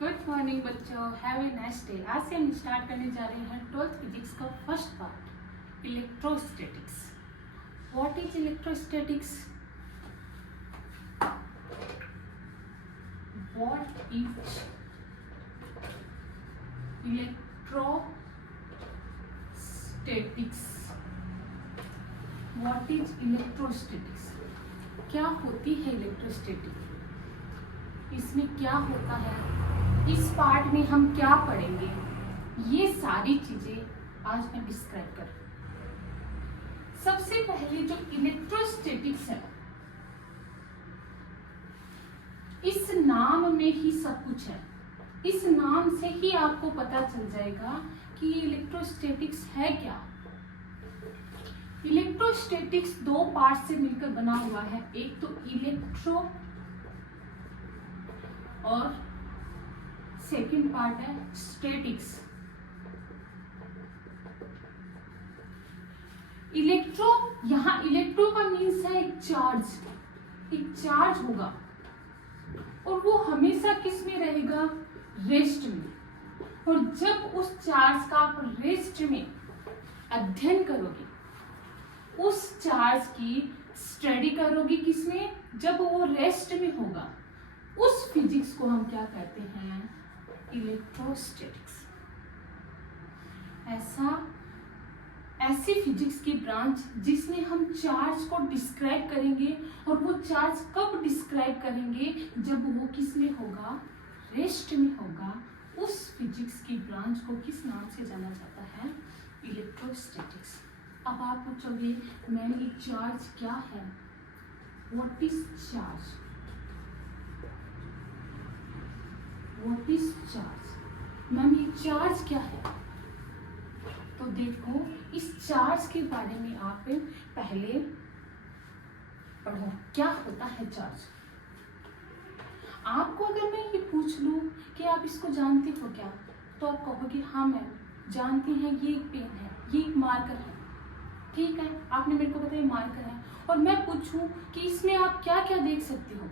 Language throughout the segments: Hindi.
गुड मॉर्निंग बच्चों, हैव ए नाइस डे। आज से हम स्टार्ट करने जा रहे हैं 12th फिजिक्स का first part, electrostatics. What is electrostatics? What is electrostatics? What is electrostatics? क्या होती है इलेक्ट्रोस्टैटिक? इसमें क्या होता है? इस पार्ट में हम क्या पढ़ेंगे? ये सारी चीजें आज मैं डिस्क्राइब कर। सबसे पहले जो इलेक्ट्रोस्टैटिक्स है, इस नाम में ही सब कुछ है। इस नाम से ही आपको पता चल जाएगा कि इलेक्ट्रोस्टैटिक्स है क्या। इलेक्ट्रोस्टैटिक्स दो पार्ट से मिलकर बना हुआ है, एक तो इलेक्ट्रो और सेकंड पार्ट है स्टैटिक्स। इलेक्ट्रो, यहां इलेक्ट्रो का मीन्स है एक चार्ज होगा और वो हमेशा किस में रहेगा? रेस्ट में। और जब उस चार्ज का आप रेस्ट में अध्ययन करोगे, उस चार्ज की स्टडी करोगे, किसमें? जब वो रेस्ट में होगा, उस फिजिक्स को हम क्या कहते हैं? इलेक्ट्रोस्टैटिक्स। ऐसी फिजिक्स की ब्रांच जिसमें हम चार्ज को डिस्क्राइब करेंगे, और वो चार्ज कब डिस्क्राइब करेंगे? जब वो किस में होगा? रेस्ट में होगा। उस फिजिक्स की ब्रांच को किस नाम से जाना जाता है? इलेक्ट्रोस्टैटिक्स। अब आप पूछोगे, मैम ये चार्ज क्या है? What is charge? What is charge? Ma'am ये चार्ज क्या है? तो देखो, इस चार्ज के बारे में आप पहले पढ़ो, क्या होता है चार्ज। आपको अगर मैं ये पूछ लूं कि आप इसको जानते हो क्या, तो आप कहोगे हाँ मैम जानते हैं, ये एक पेन है, ये एक मार्कर है। ठीक है, आपने मेरे को बताया मार्कर है, और मैं पूछूं कि इसमें आप क्या क्या देख सकते हो,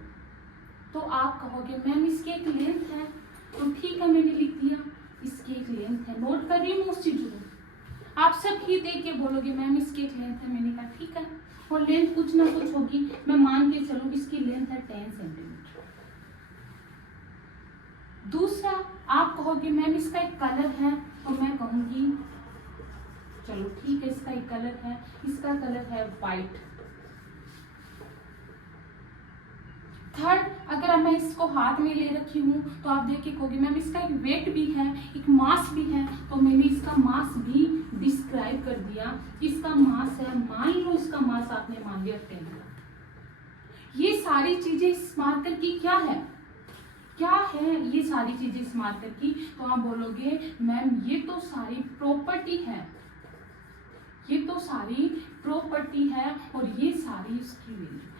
तो आप कहोगे मैम इसकी एक लेंथ है। तो ठीक है, मैंने लिख दिया इसकी एक लेंथ है, नोट कर रही हूँ उस चीज को। आप सब ही देख के बोलोगे मैम इसकी एक लेंथ है। मैंने कहा ठीक है, और लेंथ कुछ ना कुछ होगी, मैं मान के चलूंगी इसकी लेंथ है 10 सेंटीमीटर। दूसरा, आप कहोगे मैम इसका एक कलर है, और मैं कहूंगी चलो ठीक है इसका एक कलर है, इसका कलर है व्हाइट। थर्ड, अगर मैं इसको हाथ में ले रखी हूँ, तो आप देख के कहोगे मैम इसका एक वेट भी है, एक मास भी है, तो मैंने इसका मास भी डिस्क्राइब कर दिया। इसका मास है, मान लो इसका मास आपने मान लिया 10। ये सारी चीजें इस मार्कर की क्या है? क्या है ये सारी चीजें इस मार्कर की? तो आप बोलोगे मैम ये तो सारी प्रॉपर्टी है, ये तो सारी प्रॉपर्टी है, और ये सारी उसकी वैल्यू है।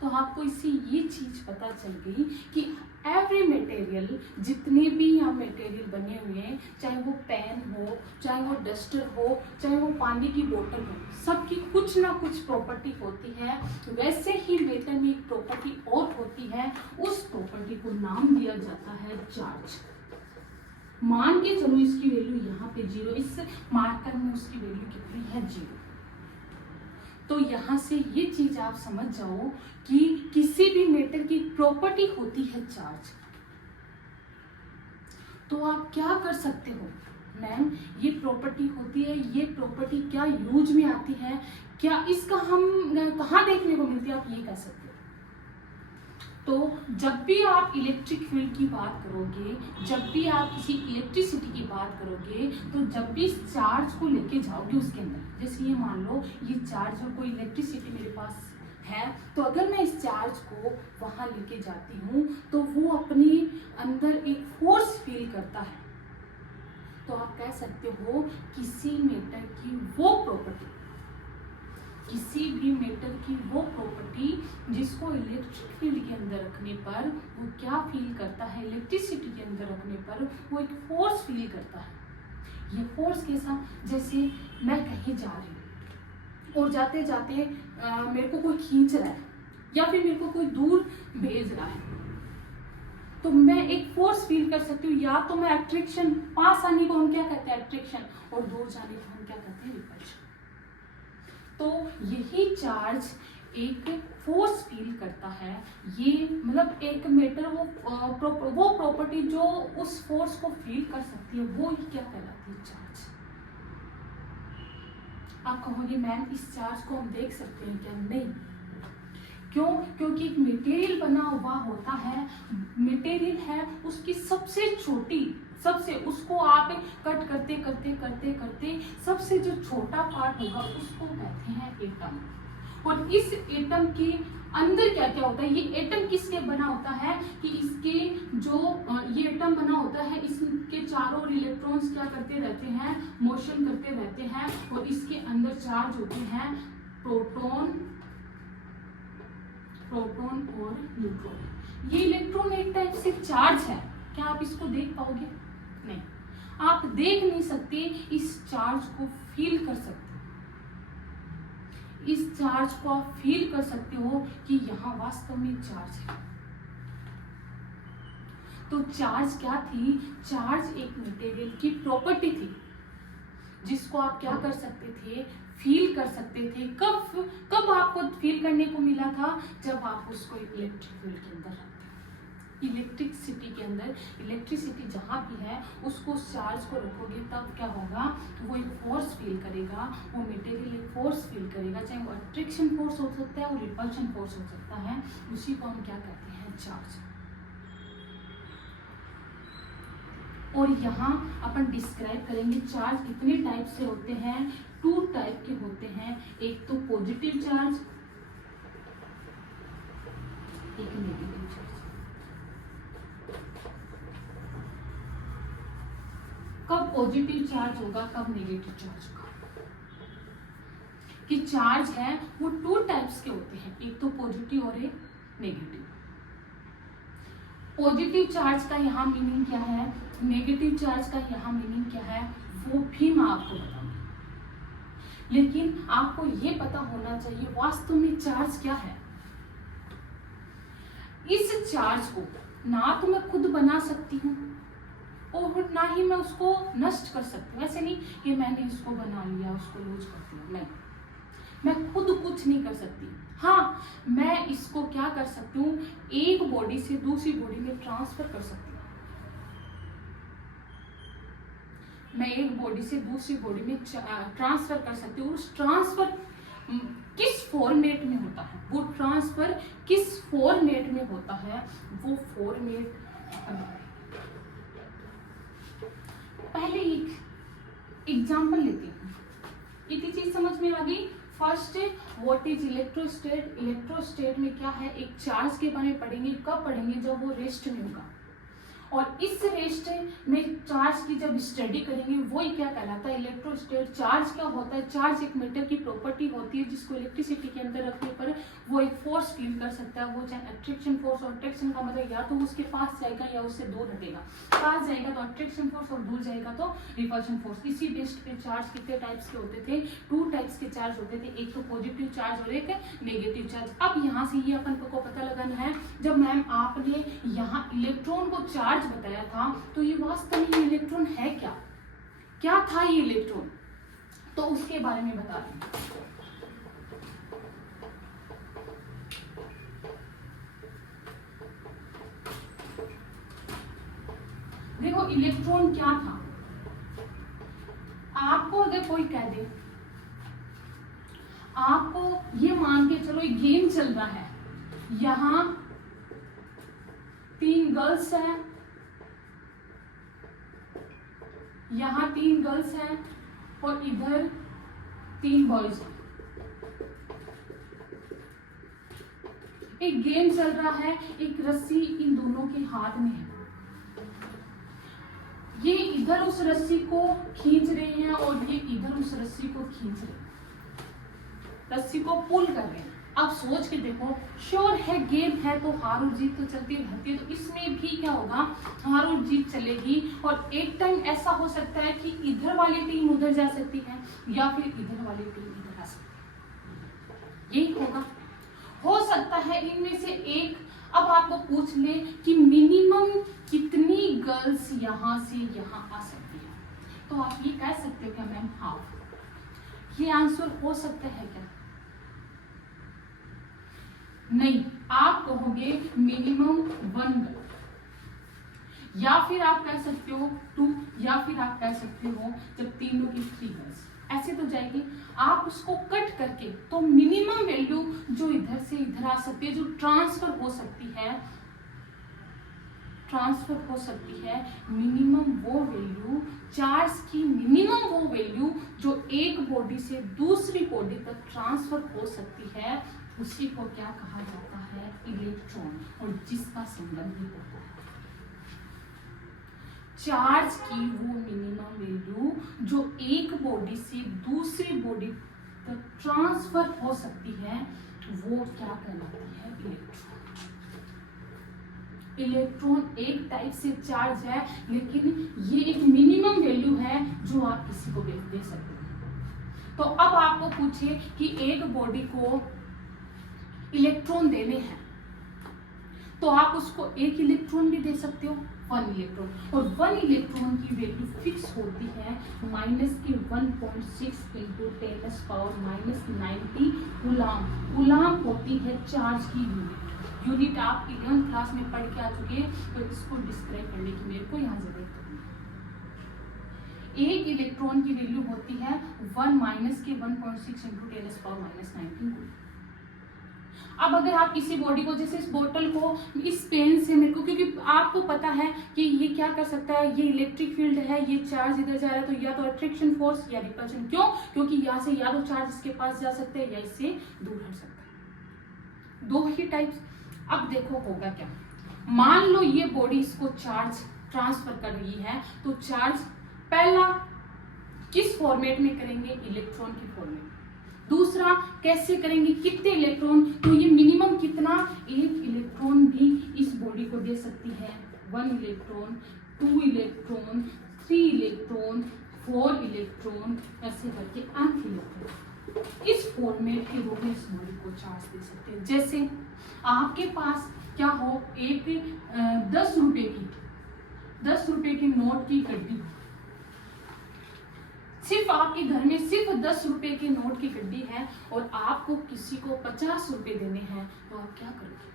तो आपको इससे ये चीज पता चल गई कि एवरी मटेरियल, जितने भी यहाँ मटेरियल बने हुए हैं, चाहे वो पेन हो, चाहे वो डस्टर हो, चाहे वो पानी की बोतल हो, सबकी कुछ ना कुछ प्रॉपर्टी होती है। वैसे ही मेटल में एक प्रॉपर्टी और होती है, उस प्रॉपर्टी को नाम दिया जाता है चार्ज। मान के चलो इसकी वैल्यू यहाँ पे 0, इस मार्कर में उसकी वैल्यू कितनी है? 0। तो यहाँ से ये चीज आप समझ जाओ कि किसी भी मेटल की प्रॉपर्टी होती है चार्ज। तो आप क्या कर सकते हो? मैम ये प्रॉपर्टी होती है, ये प्रॉपर्टी क्या यूज में आती है, क्या इसका हम कहाँ देखने को मिलती है, आप ये कह सकते हो। तो जब भी आप इलेक्ट्रिक फील्ड की बात करोगे, जब भी आप किसी इलेक्ट्रिसिटी की बात करोगे, तो जब भी इस चार्ज को लेके जाओगे उसके अंदर, जैसे ये मान लो ये चार्ज और कोई इलेक्ट्रिसिटी मेरे पास है, तो अगर मैं इस चार्ज को वहां लेके जाती हूँ, तो वो अपने अंदर एक फोर्स फील करता है। तो आप कह सकते हो किसी मेटल की वो प्रॉपर्टी, किसी भी मेटल की वो प्रॉपर्टी जिसको इलेक्ट्रिक फील्ड के अंदर रखने पर वो क्या फील करता है? इलेक्ट्रिसिटी के अंदर रखने पर वो एक फोर्स फील करता है। ये फोर्स कैसा? जैसे मैं कहीं जा रही हूँ और जाते जाते मेरे को कोई खींच रहा है, या फिर मेरे को कोई दूर भेज रहा है, तो मैं एक फोर्स फील कर सकती हूँ, या तो मैं अट्रैक्शन, पास आने को हम क्या कहते हैं अट्रैक्शन, और दूर जाने को हम क्या कहते हैं रिपल्शन। तो यही चार्ज एक फोर्स फील करता है, ये मतलब एक मेटर वो प्रॉपर्टी जो उस फोर्स को फील कर सकती है वो ही क्या कहलाती है चार्ज। आप कहोगे मैम इस चार्ज को हम देख सकते हैं क्या? नहीं। क्यों? क्योंकि एक मटेरियल बना हुआ होता है, मटेरियल है उसकी सबसे छोटी, सबसे उसको आप कट करते करते करते करते सबसे जो छोटा पार्ट होगा उसको कहते हैं एटम। और इस एटम के अंदर क्या क्या होता है, ये एटम किसके बना होता है कि इसके जो ये एटम बना होता है, इसके चारों इलेक्ट्रॉन्स क्या करते रहते हैं, मोशन करते रहते हैं, और इसके अंदर चार्ज होते हैं प्रोटॉन, प्रोटॉन और न्यूट्रॉन। ये इलेक्ट्रॉन एक टाइप से चार्ज है। क्या आप इसको देख पाओगे? नहीं, आप देख नहीं सकते, इस चार्ज को फील कर सकते हो। इस चार्ज को आप फील कर सकते हो कि यहाँ वास्तव में चार्ज है। तो चार्ज क्या थी? चार्ज एक मटेरियल की प्रॉपर्टी थी जिसको आप क्या कर सकते थे, फील कर सकते थे। कब आपको फील करने को मिला था? जब आप उसको इलेक्ट्रिक फील्ड के अंदर रखते, इलेक्ट्रिसिटी के अंदर, इलेक्ट्रिसिटी जहाँ भी है उसको उस चार्ज को रखोगे तब क्या होगा, वो एक फोर्स फील करेगा, वो मटेरियल एक फोर्स फील करेगा, चाहे वो अट्रैक्शन फोर्स हो सकता है, वो रिपल्शन फोर्स हो सकता है, उसी को हम क्या कहते हैं चार्ज। और यहाँ अपन डिस्क्राइब करेंगे चार्ज कितने टाइप से होते हैं। 2 टाइप के होते हैं, एक तो पॉजिटिव चार्ज, एक नेगेटिव चार्ज। कब पॉजिटिव चार्ज होगा, कब नेगेटिव चार्ज होगा? कि चार्ज है वो 2 टाइप्स के होते हैं, एक तो पॉजिटिव और एक नेगेटिव। पॉजिटिव चार्ज का यहाँ मीनिंग क्या है, नेगेटिव चार्ज का यहाँ मीनिंग क्या है, वो भी मैं आपको बताऊंगी। लेकिन आपको ये पता होना चाहिए वास्तव में चार्ज क्या है। इस चार्ज को ना तो मैं खुद बना सकती हूँ और ना ही मैं उसको नष्ट कर सकती हूँ। ऐसे नहीं कि मैंने इसको बना लिया, उसको लूज कर दिया, नहीं, मैं खुद कुछ नहीं कर सकती। हाँ, मैं इसको क्या कर सकती हूँ, एक बॉडी से दूसरी बॉडी में ट्रांसफर कर सकती हूँ। मैं एक बॉडी से दूसरी बॉडी में ट्रांसफर कर सकती हूँ। उस ट्रांसफर किस फॉर्मेट में होता है, वो ट्रांसफर किस फॉर्मेट में होता है, वो फॉर्मेट पहले एक एग्जांपल लेते हैं। इतनी चीज समझ में आ गई। First, what is इलेक्ट्रोस्टेट। इलेक्ट्रोस्टेट में क्या है, एक चार्ज के बारे में पढ़ेंगे। कब पढ़ेंगे, जब वो रेस्ट में होगा। और इस रेस्ट में चार्ज की जब स्टडी करेंगे वो ही क्या कहलाता है, इलेक्ट्रोस्टेट। चार्ज क्या होता है, चार्ज एक मैटर की प्रॉपर्टी होती है जिसको इलेक्ट्रिसिटी के अंदर रखने पर वो एक फोर्स फील कर सकता है। वो चाहे अट्रैक्शन फोर्स, और अट्रैक्शन का मतलब या तो उसके पास जाएगा या उससे दूर हटेगा। पास जाएगा तो अट्रैक्शन फोर्स और दूर जाएगा तो रिपल्शन फोर्स। इसी बेस्ड पे चार्ज कितने टाइप्स के होते थे, 2 टाइप्स के चार्ज होते थे, एक तो पॉजिटिव चार्ज और एक नेगेटिव चार्ज। अब यहाँ से ये अपन को पता लगाना है, जब मैम आपने यहाँ इलेक्ट्रॉन को चार्ज बताया था तो ये वास्तव में इलेक्ट्रॉन है क्या, क्या था ये इलेक्ट्रॉन, तो उसके बारे में बता दें। देखो इलेक्ट्रॉन क्या था। आपको अगर कोई कह दे, आपको ये मान के चलो एक गेम चल रहा है, यहां 3 गर्ल्स हैं, यहाँ 3 गर्ल्स हैं और इधर 3 बॉयज हैं। एक गेम चल रहा है, एक रस्सी इन दोनों के हाथ में है। ये इधर उस रस्सी को खींच रहे हैं और ये इधर उस रस्सी को खींच रहे हैं, रस्सी को पुल कर रहे हैं। अब सोच के देखो, श्योर है गेम है तो हार और जीत तो चलती रहती है, तो इसमें भी क्या होगा, हार और जीत चलेगी। और एक टाइम ऐसा हो सकता है कि इधर वाली टीम उधर जा सकती है या फिर इधर वाली टीम इधर आ सकती है, यही होगा। हो सकता है इनमें से एक अब आपको पूछ ले कि मिनिमम कितनी गर्ल्स यहाँ से यहाँ आ सकती है, तो आप ये कह सकते हो क्या मैम हाफ। ये आंसर हो सकता है क्या? नहीं, आप कहोगे मिनिमम 1 गर्ल, या फिर आप कह सकते हो 2, या फिर आप कह सकते हो जब तीनों की 3 गर्ल्स, ऐसे तो जाएगी। आप उसको कट करके तो मिनिमम वैल्यू जो इधर से इधर आ सकती है, जो ट्रांसफर हो सकती है मिनिमम वो वैल्यू, चार्ज की मिनिमम वो वैल्यू जो एक बॉडी से दूसरी बॉडी तक ट्रांसफर हो सकती है, उसी को क्या कहा जाता है? इलेक्ट्रॉन, और जिसका सिंबल भी होता है चार्ज की वो मिनिमम वैल्यू जो एक बॉडी से दूसरी बॉडी तक ट्रांसफर हो सकती है, वो क्या कहलाती है? इलेक्ट्रॉन। इलेक्ट्रॉन एक टाइप से चार्ज है, लेकिन ये एक मिनिमम वैल्यू है जो आप किसी को दे सकते हो। तो अब आपको पूछे कि एक बॉडी को इलेक्ट्रॉन देने हैं, तो आप उसको एक इलेक्ट्रॉन भी दे सकते हो, 1 इलेक्ट्रॉन, और 1 इलेक्ट्रॉन की वैल्यू फिक्स होती है -1.6 × 10⁻⁻90 कूलाम। कूलाम होती है चार्ज की यूनिट आप 11th क्लास में पढ़ के आ चुके हैं, तो इसको डिस्क्राइब करने की मेरे को यहाँ जरूरत नहीं। एक इलेक्ट्रॉन की वैल्यू होती है 1 - 1.6 × 10⁻⁻19 अब अगर आप किसी बॉडी को, जैसे इस बोतल को, इस पेन से मेरे को, क्योंकि आपको पता है कि ये क्या कर सकता है, ये इलेक्ट्रिक फील्ड है, ये चार्ज इधर जा रहा है, तो या तो अट्रैक्शन फोर्स या रिपल्शन। क्यों? क्योंकि यहाँ से या तो चार्ज इसके पास जा सकते हैं या इससे दूर हट सकता है, 2 ही टाइप्स। अब देखो होगा क्या, मान लो ये बॉडी इसको चार्ज ट्रांसफर कर रही है, तो चार्ज पहला किस फॉर्मेट में करेंगे? इलेक्ट्रॉन की फॉर्मेट। दूसरा कैसे करेंगे? कितने इलेक्ट्रॉन? तो ये मिनिमम कितना? 1 इलेक्ट्रॉन भी इस बॉडी को दे सकती है, 1 इलेक्ट्रॉन, 2 इलेक्ट्रॉन, 3 इलेक्ट्रॉन, 4 इलेक्ट्रॉन, ऐसे करके 8 इलेक्ट्रॉन इस फॉर्मेट के रूप में इस बॉडी को चार्ज दे सकते हैं। जैसे आपके पास क्या हो, एक 10 रुपए की नोट की गड्डी, सिर्फ आपके घर में सिर्फ 10 रुपए के नोट की गड्डी है, और आपको किसी को 50 रुपए देने हैं, तो आप क्या करोगे?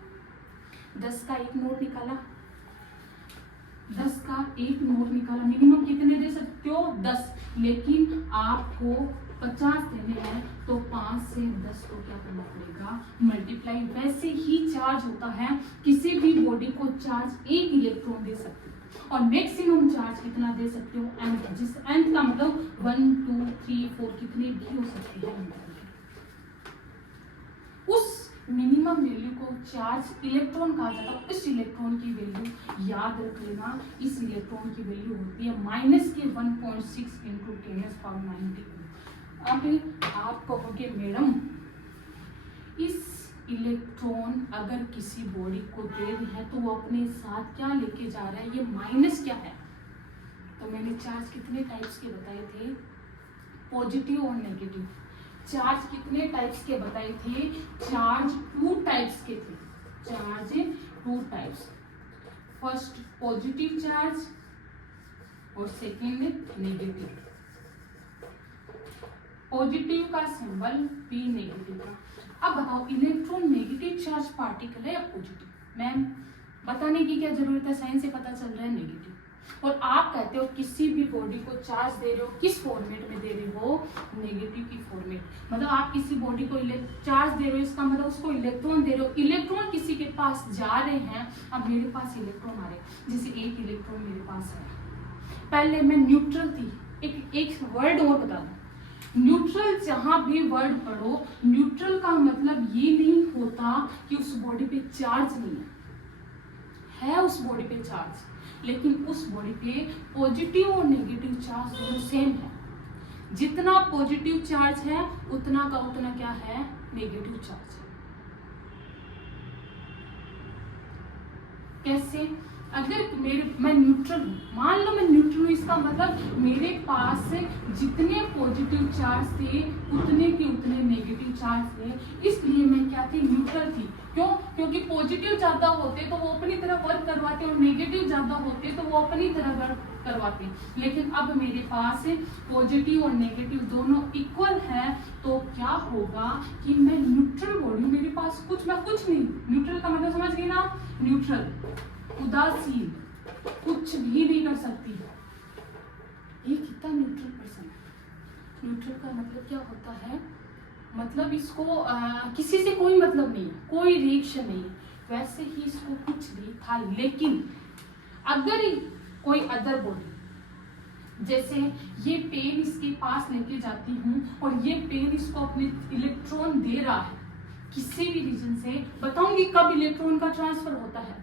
10 का एक नोट निकाला, 10 का एक नोट निकाला, मिनिमम कितने दे सकते हो? 10, लेकिन आपको 50 देने हैं, तो 5 से 10 को क्या करना पड़ेगा? मल्टीप्लाई। वैसे ही चार्ज होता है, किसी भी बॉडी को चार्ज 1 इलेक्ट्रॉन दे सकते हो, और मैक्सिमम चार्ज कितना दे सकते हो? nth, जिस nth का मतलब 1 2 3 4 कितने भी हो सकते हैं। उस मिनिमम वैल्यू को चार्ज इलेक्ट्रॉन कहा जाता है। इस इलेक्ट्रॉन की वैल्यू याद रख लेना, इस इलेक्ट्रॉन की वैल्यू होती है -1.6 × 10⁻90। अब आप कहोगे मैडम इस इलेक्ट्रॉन अगर किसी बॉडी को दे रही है तो वो अपने साथ क्या लेके जा रहा है? ये माइनस क्या है? तो मैंने चार्ज कितने टाइप्स के बताए थे? पॉजिटिव और नेगेटिव। चार्ज कितने टाइप्स के बताए थे? चार्ज 2 टाइप्स के थे। Charge 2 types, first positive charge और सेकेंड नेगेटिव। पॉजिटिव का सिंबल P, नेगेटिव का। अब बताओ इलेक्ट्रॉन नेगेटिव चार्ज पार्टिकल है या पॉजिटिव? मैम बताने की क्या जरूरत है, साइंस से पता चल रहा है नेगेटिव। और आप कहते हो किसी भी बॉडी को चार्ज दे रहे हो, किस फॉर्मेट में दे रहे हो? नेगेटिव की फॉर्मेट। मतलब आप किसी बॉडी को चार्ज दे रहे हो, इसका मतलब उसको इलेक्ट्रॉन दे रहे हो। इलेक्ट्रॉन किसी के पास जा रहे हैं, अब मेरे पास इलेक्ट्रॉन आ रहे हैं, जैसे 1 इलेक्ट्रॉन मेरे पास है। पहले मैं न्यूट्रल थी, एक वर्ड और बता दूं, न्यूट्रल जहां भी वर्ड पढ़ो, न्यूट्रल का मतलब ये नहीं होता कि उस बॉडी पे चार्ज नहीं है उस बॉडी पे चार्ज, लेकिन उस बॉडी पे पॉजिटिव और नेगेटिव चार्ज दोनों सेम है। जितना पॉजिटिव चार्ज है उतना का उतना क्या है? नेगेटिव चार्ज है। कैसे? अगर मैं न्यूट्रल हूँ, मान लो मैं न्यूट्रल हूँ, इसका मतलब मेरे पास जितने पॉजिटिव चार्ज थे उतने के उतने नेगेटिव चार्ज थे, इसलिए मैं क्या थी? न्यूट्रल थी। क्यों? क्योंकि पॉजिटिव ज्यादा होते तो वो अपनी तरह वर्क करवाते और नेगेटिव ज्यादा होते तो वो अपनी तरह वर्क करवाते। लेकिन अब मेरे पास पॉजिटिव और नेगेटिव दोनों इक्वल है, तो क्या होगा कि मैं न्यूट्रल बॉडी, मेरे पास कुछ नहीं, न्यूट्रल का मतलब समझ गए ना, न्यूट्रल, उदासीन, कुछ भी नहीं कर सकती। ये कितना न्यूट्रल पर्सन है। न्यूट्रल का मतलब क्या होता है, मतलब इसको किसी से कोई मतलब नहीं है, कोई रिएक्शन नहीं है, वैसे ही इसको कुछ नहीं था। लेकिन अगर कोई अदर बॉडी, जैसे ये पेन इसके पास लेके जाती हूँ और ये पेन इसको अपने इलेक्ट्रॉन दे रहा है, किसी भी रीजन से, बताऊंगी कब इलेक्ट्रॉन का ट्रांसफर होता है,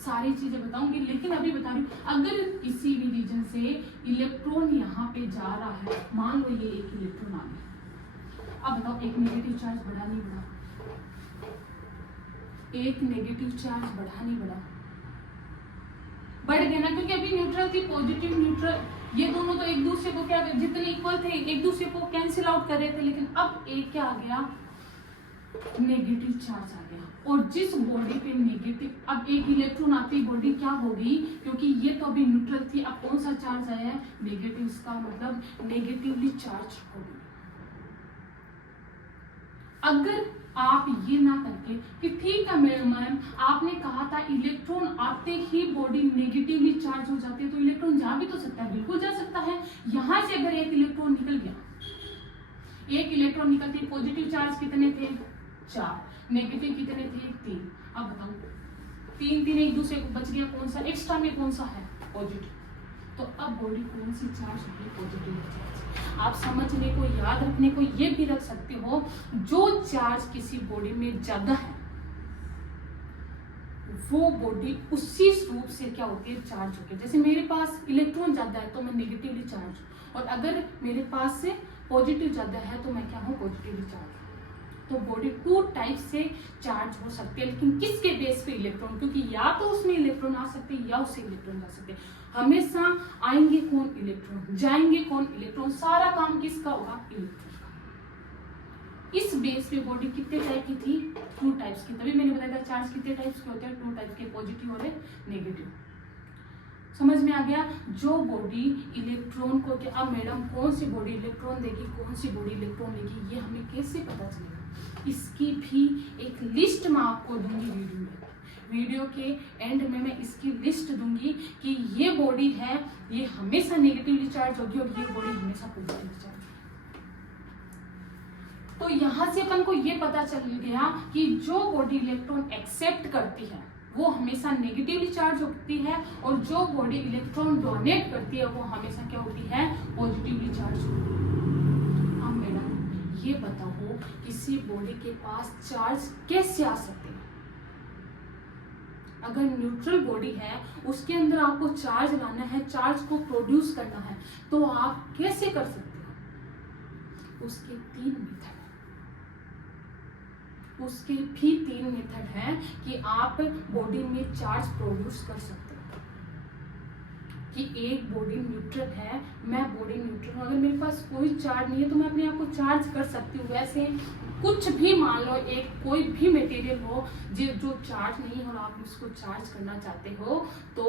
सारी चीजें बताऊंगी, लेकिन अभी बता रही हूँ अगर किसी भी रीजन से इलेक्ट्रॉन यहाँ पे जा रहा है, मान लो ये एक इलेक्ट्रॉन आ गया, अब बताओ एक नेगेटिव चार्ज बढ़ा नहीं बढ़ा, एक नेगेटिव चार्ज बढ़ा नहीं बढ़ा, बढ़ गया ना, क्योंकि अभी न्यूट्रल थी, पॉजिटिव न्यूट्रल, ये दोनों तो एक दूसरे को क्या, जितने इक्वल थे एक दूसरे को कैंसिल आउट कर रहे थे, लेकिन अब एक क्या आ गया, नेगेटिव चार्ज आ गया। और जिस बॉडी पे नेगेटिव, अब एक इलेक्ट्रॉन आती बॉडी क्या होगी, क्योंकि ये तो अभी न्यूट्रल थी, अब कौन सा चार्ज आया है, नेगेटिव, इसका मतलब नेगेटिवली चार्ज होगी। अगर आप ये ना करके कि ठीक है मैम आपने कहा था इलेक्ट्रॉन आते ही बॉडी नेगेटिवली चार्ज हो जाती है, तो इलेक्ट्रॉन जा भी तो सकता है, बिल्कुल जा सकता है। यहां से अगर एक इलेक्ट्रॉन निकल गया, एक इलेक्ट्रॉन निकलती, पॉजिटिव चार्ज कितने थे, 4, नेगेटिव कितने थे, 3। अब बताओ 3 एक दूसरे को बच गया, कौन सा एक्स्ट्रा में कौन सा है, पॉजिटिव। तो अब बॉडी कौन सी चार्ज होगी, पॉजिटिव चार्ज। आप समझने को, याद रखने को ये भी रख सकते हो, जो चार्ज किसी बॉडी में ज्यादा है वो बॉडी उसी रूप से क्या होती है, चार्ज होती है। जैसे मेरे पास इलेक्ट्रॉन ज्यादा है तो मैं नेगेटिवली चार्ज, और अगर मेरे पास से पॉजिटिव ज्यादा है तो मैं क्या हूँ, पॉजिटिवली चार्ज। तो बॉडी 2 टाइप से चार्ज हो सकती है, लेकिन किसके बेस पे, इलेक्ट्रॉन, क्योंकि या तो उसमें इलेक्ट्रॉन आ सकते हैं या उससे इलेक्ट्रॉन जा सकते हैं। हमेशा आएंगे कौन, इलेक्ट्रॉन, जाएंगे कौन, इलेक्ट्रॉन, सारा काम किसका होगा, इलेक्ट्रॉन का। इस बेस पे बॉडी कितने टाइप की थी, 2 टाइप्स की। तभी मैंने बताया था चार्ज कितने टाइप्स के होते हैं, 2 टाइप्स के, पॉजिटिव और नेगेटिव। समझ में आ गया। जो बॉडी इलेक्ट्रॉन को, क्या अब मैडम कौन सी बॉडी इलेक्ट्रॉन देगी, कौन सी बॉडी इलेक्ट्रॉन लेगी, ये हमें कैसे पता चलेगा, इसकी भी एक लिस्ट मैं आपको दूंगी वीडियो में। वीडियो के एंड में मैं इसकी लिस्ट दूंगी कि ये बॉडी है, ये हमेशा नेगेटिवली चार्ज होगी और ये बॉडी हमेशा पॉजिटिवली चार्ज होगी। तो यहां से अपन को ये पता चल गया कि जो बॉडी इलेक्ट्रॉन एक्सेप्ट करती है वो हमेशा नेगेटिवली चार्ज होती है, और जो बॉडी इलेक्ट्रॉन डोनेट करती है वो हमेशा क्या होती है, पॉजिटिवली चार्ज होती है। अब मैडम ये बताओ किसी बॉडी के पास चार्ज कैसे आ सकते हैं। अगर न्यूट्रल बॉडी है, उसके अंदर आपको चार्ज लाना है, चार्ज को प्रोड्यूस करना है, तो आप कैसे कर सकते हो, उसके 3 मेथड है। उसके भी 3 मेथड है कि आप बॉडी में चार्ज प्रोड्यूस कर सकते हो। कि एक बॉडी न्यूट्रल है, मैं बॉडी न्यूट्रल हूँ, अगर मेरे पास कोई चार्ज नहीं है तो मैं अपने आप को चार्ज कर सकती हूँ। वैसे कुछ भी, मान लो एक कोई भी मटेरियल हो जो चार्ज नहीं है और आप उसको चार्ज करना चाहते हो, तो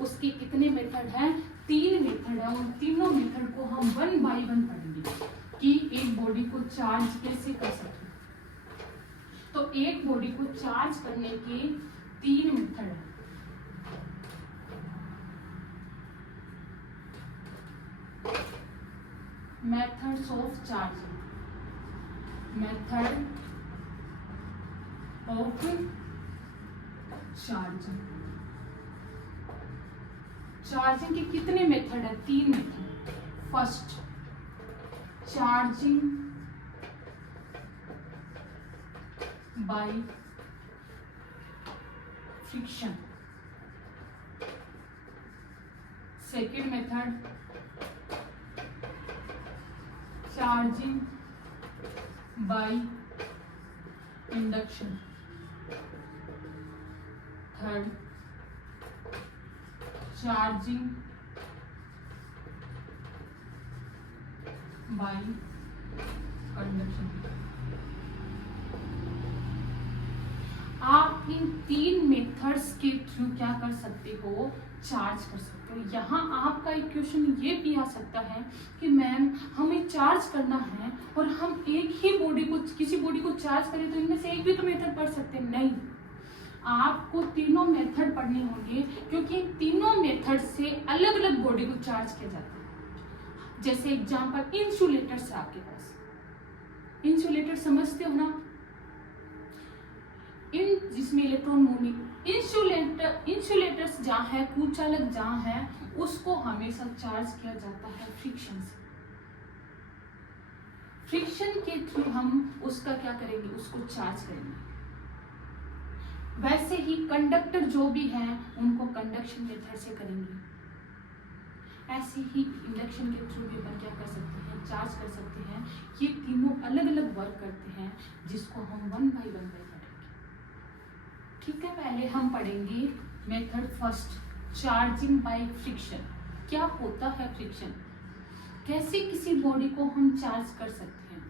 उसके कितने मेथड हैं, 3 मेथड है। उन तीनों मेथड को हम 1 बाय 1 पढ़ेंगे कि एक बॉडी को चार्ज कैसे कर सकते। तो एक बॉडी को चार्ज करने के 3 मेथड है। Methods of charging, method of charging. Charging के कितने मेथड है, 3 method. First, charging by friction. Second method, charging by induction. Third, charging by conduction. आप आप इन 3 मेथड्स के थ्रू क्या कर सकते हो, चार्ज कर सकते हो। यहाँ आपका एक क्वेश्चन ये भी आ सकता है कि मैम हमें चार्ज करना है और हम एक ही बॉडी को, किसी बॉडी को चार्ज करें तो इनमें से एक भी तो मेथड पढ़ सकते हैं। नहीं, आपको तीनों मेथड पढ़ने होंगे, क्योंकि तीनों मेथड से अलग अलग बॉडी को चार्ज किया जाता है। जैसे एग्जांपल इंसुलेटर से, आपके पास इंसुलेटर समझते हो ना, जिसमें इलेक्ट्रॉन मूविंग इंसुलेटर्स जहाँ है, कुचालक जहाँ है, उसको हमेशा चार्ज किया जाता है फ्रिक्शन से। फ्रिक्शन के थ्रू हम उसका क्या करेंगे, उसको चार्ज करेंगे। वैसे ही कंडक्टर जो भी है उनको कंडक्शन मेथड से करेंगे। ऐसे ही इंडक्शन के थ्रू भी अपन क्या कर सकते हैं, चार्ज कर सकते हैं। ये तीनों अलग अलग वर्क करते हैं, जिसको हम वन बाय पढ़ेंगे। ठीक है, पहले हम पढ़ेंगे method first, charging by friction. क्या होता है फ्रिक्शन, कैसे किसी बॉडी को हम चार्ज कर सकते हैं।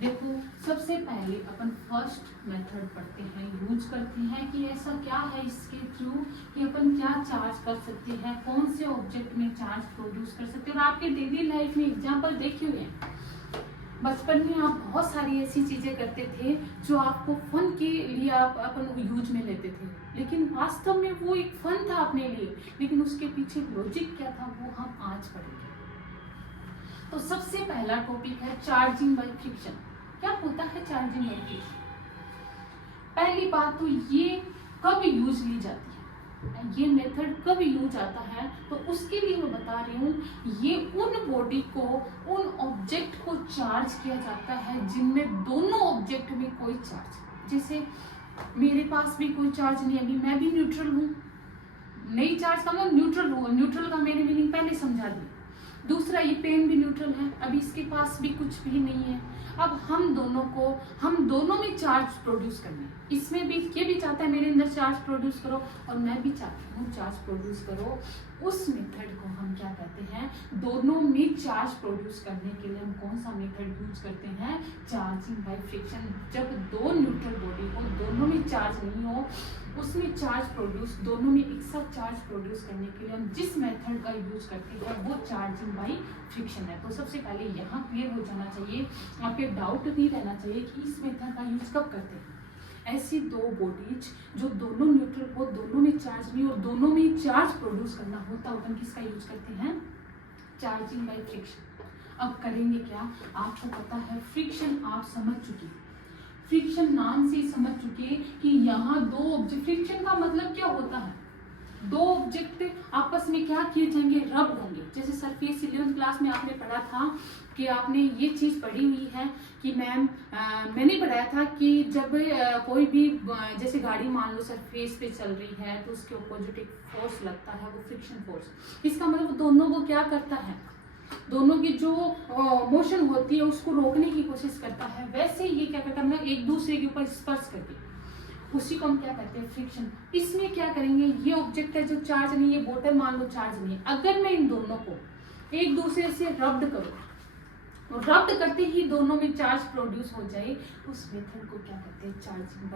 देखो, सबसे पहले अपन फर्स्ट मेथड पढ़ते हैं, यूज करते हैं कि ऐसा क्या है इसके थ्रू कि अपन क्या चार्ज कर सकते हैं, कौन से ऑब्जेक्ट में चार्ज प्रोड्यूस कर सकते हैं। और आपके डेली लाइफ में एग्जांपल देखे हुए हैं, बचपन में आप बहुत सारी ऐसी चीजें करते थे जो आपको फन के लिए आप अपन यूज में लेते थे, लेकिन वास्तव में वो एक फन था अपने लिए, लेकिन उसके पीछे लॉजिक क्या था वो हम आज पढ़ेंगे। तो सबसे पहला टॉपिक है चार्जिंग बाय फ्रिक्शन। क्या होता है चार्जिंग बाय फ्रिक्शन? पहली बात तो ये कब यूज ली जाती है, ये मेथड कब यूज आता है, तो उसके लिए मैं बता रही हूँ। ये उन बॉडी को, उन ऑब्जेक्ट को चार्ज किया जाता है जिनमें दोनों ऑब्जेक्ट में कोई चार्ज, जैसे मेरे पास भी कोई चार्ज नहीं, अभी मैं भी न्यूट्रल हूँ। नहीं चार्ज का मतलब न्यूट्रल हूँ, न्यूट्रल का मैंने मीनिंग पहले समझा दी। दूसरा, ये पेन भी न्यूट्रल है, अभी इसके पास भी कुछ भी नहीं है। अब हम दोनों में चार्ज प्रोड्यूस करना है। इसमें भी ये भी चाहता है मेरे अंदर चार्ज प्रोड्यूस करो, और मैं भी चाहती हूँ चार्ज प्रोड्यूस करो। उस मेथड को हम क्या कहते हैं, दोनों में चार्ज प्रोड्यूस करने के लिए हम कौन सा मेथड यूज करते हैं, चार्जिंग बाय फ्रिक्शन। जब दो न्यूट्रल बॉडी हो, दोनों में चार्ज नहीं हो, उसमें चार्ज प्रोड्यूस, दोनों में एक साथ चार्ज प्रोड्यूस करने के लिए हम जिस मेथड का यूज करते हैं वो चार्जिंग बाय फ्रिक्शन है। तो सबसे पहले यहाँ क्लियर हो जाना चाहिए, आपके डाउट नहीं रहना चाहिए कि इस मेथड का यूज कब करते हैं। ऐसी दो बॉडीज जो दोनों न्यूट्रल हो, दोनों में चार्ज नहीं और दोनों में चार्ज प्रोड्यूस करना होता है, अपन किसका यूज करते हैं, चार्जिंग बाय फ्रिक्शन। अब करेंगे क्या, आपको पता है फ्रिक्शन आप समझ चुके, फ्रिक्शन नाम से समझ चुके कि यहाँ दो ऑब्जेक्ट, फ्रिक्शन का मतलब क्या होता है, दो ऑब्जेक्ट आपस में क्या किए जाएंगे, रब होंगे। जैसे सरफेस 11th क्लास में आपने पढ़ा था कि आपने ये चीज पढ़ी हुई है कि मैम मैंने पढ़ाया था कि जब कोई भी जैसे गाड़ी मान लो सरफेस पे चल रही है तो उसके अपोजिट एक फोर्स लगता है, वो फ्रिक्शन फोर्स। इसका मतलब दोनों को क्या करता है, दोनों की जो मोशन होती है उसको रोकने की कोशिश करता है। वैसे ये क्या करता है, एक दूसरे के ऊपर स्पर्श करके, उसी को हम क्या कहते हैं, फ्रिक्शन। इसमें क्या करेंगे, ये ऑब्जेक्ट है जो चार्ज नहीं है, बोतल मान लो चार्ज नहीं है, अगर मैं इन दोनों को एक दूसरे से रब्ड करूँ, तो रब्ड करते ही दोनों में चार्ज प्रोड्यूस हो जाए, उस मेथड को क्या कहते हैं, चार्जिंग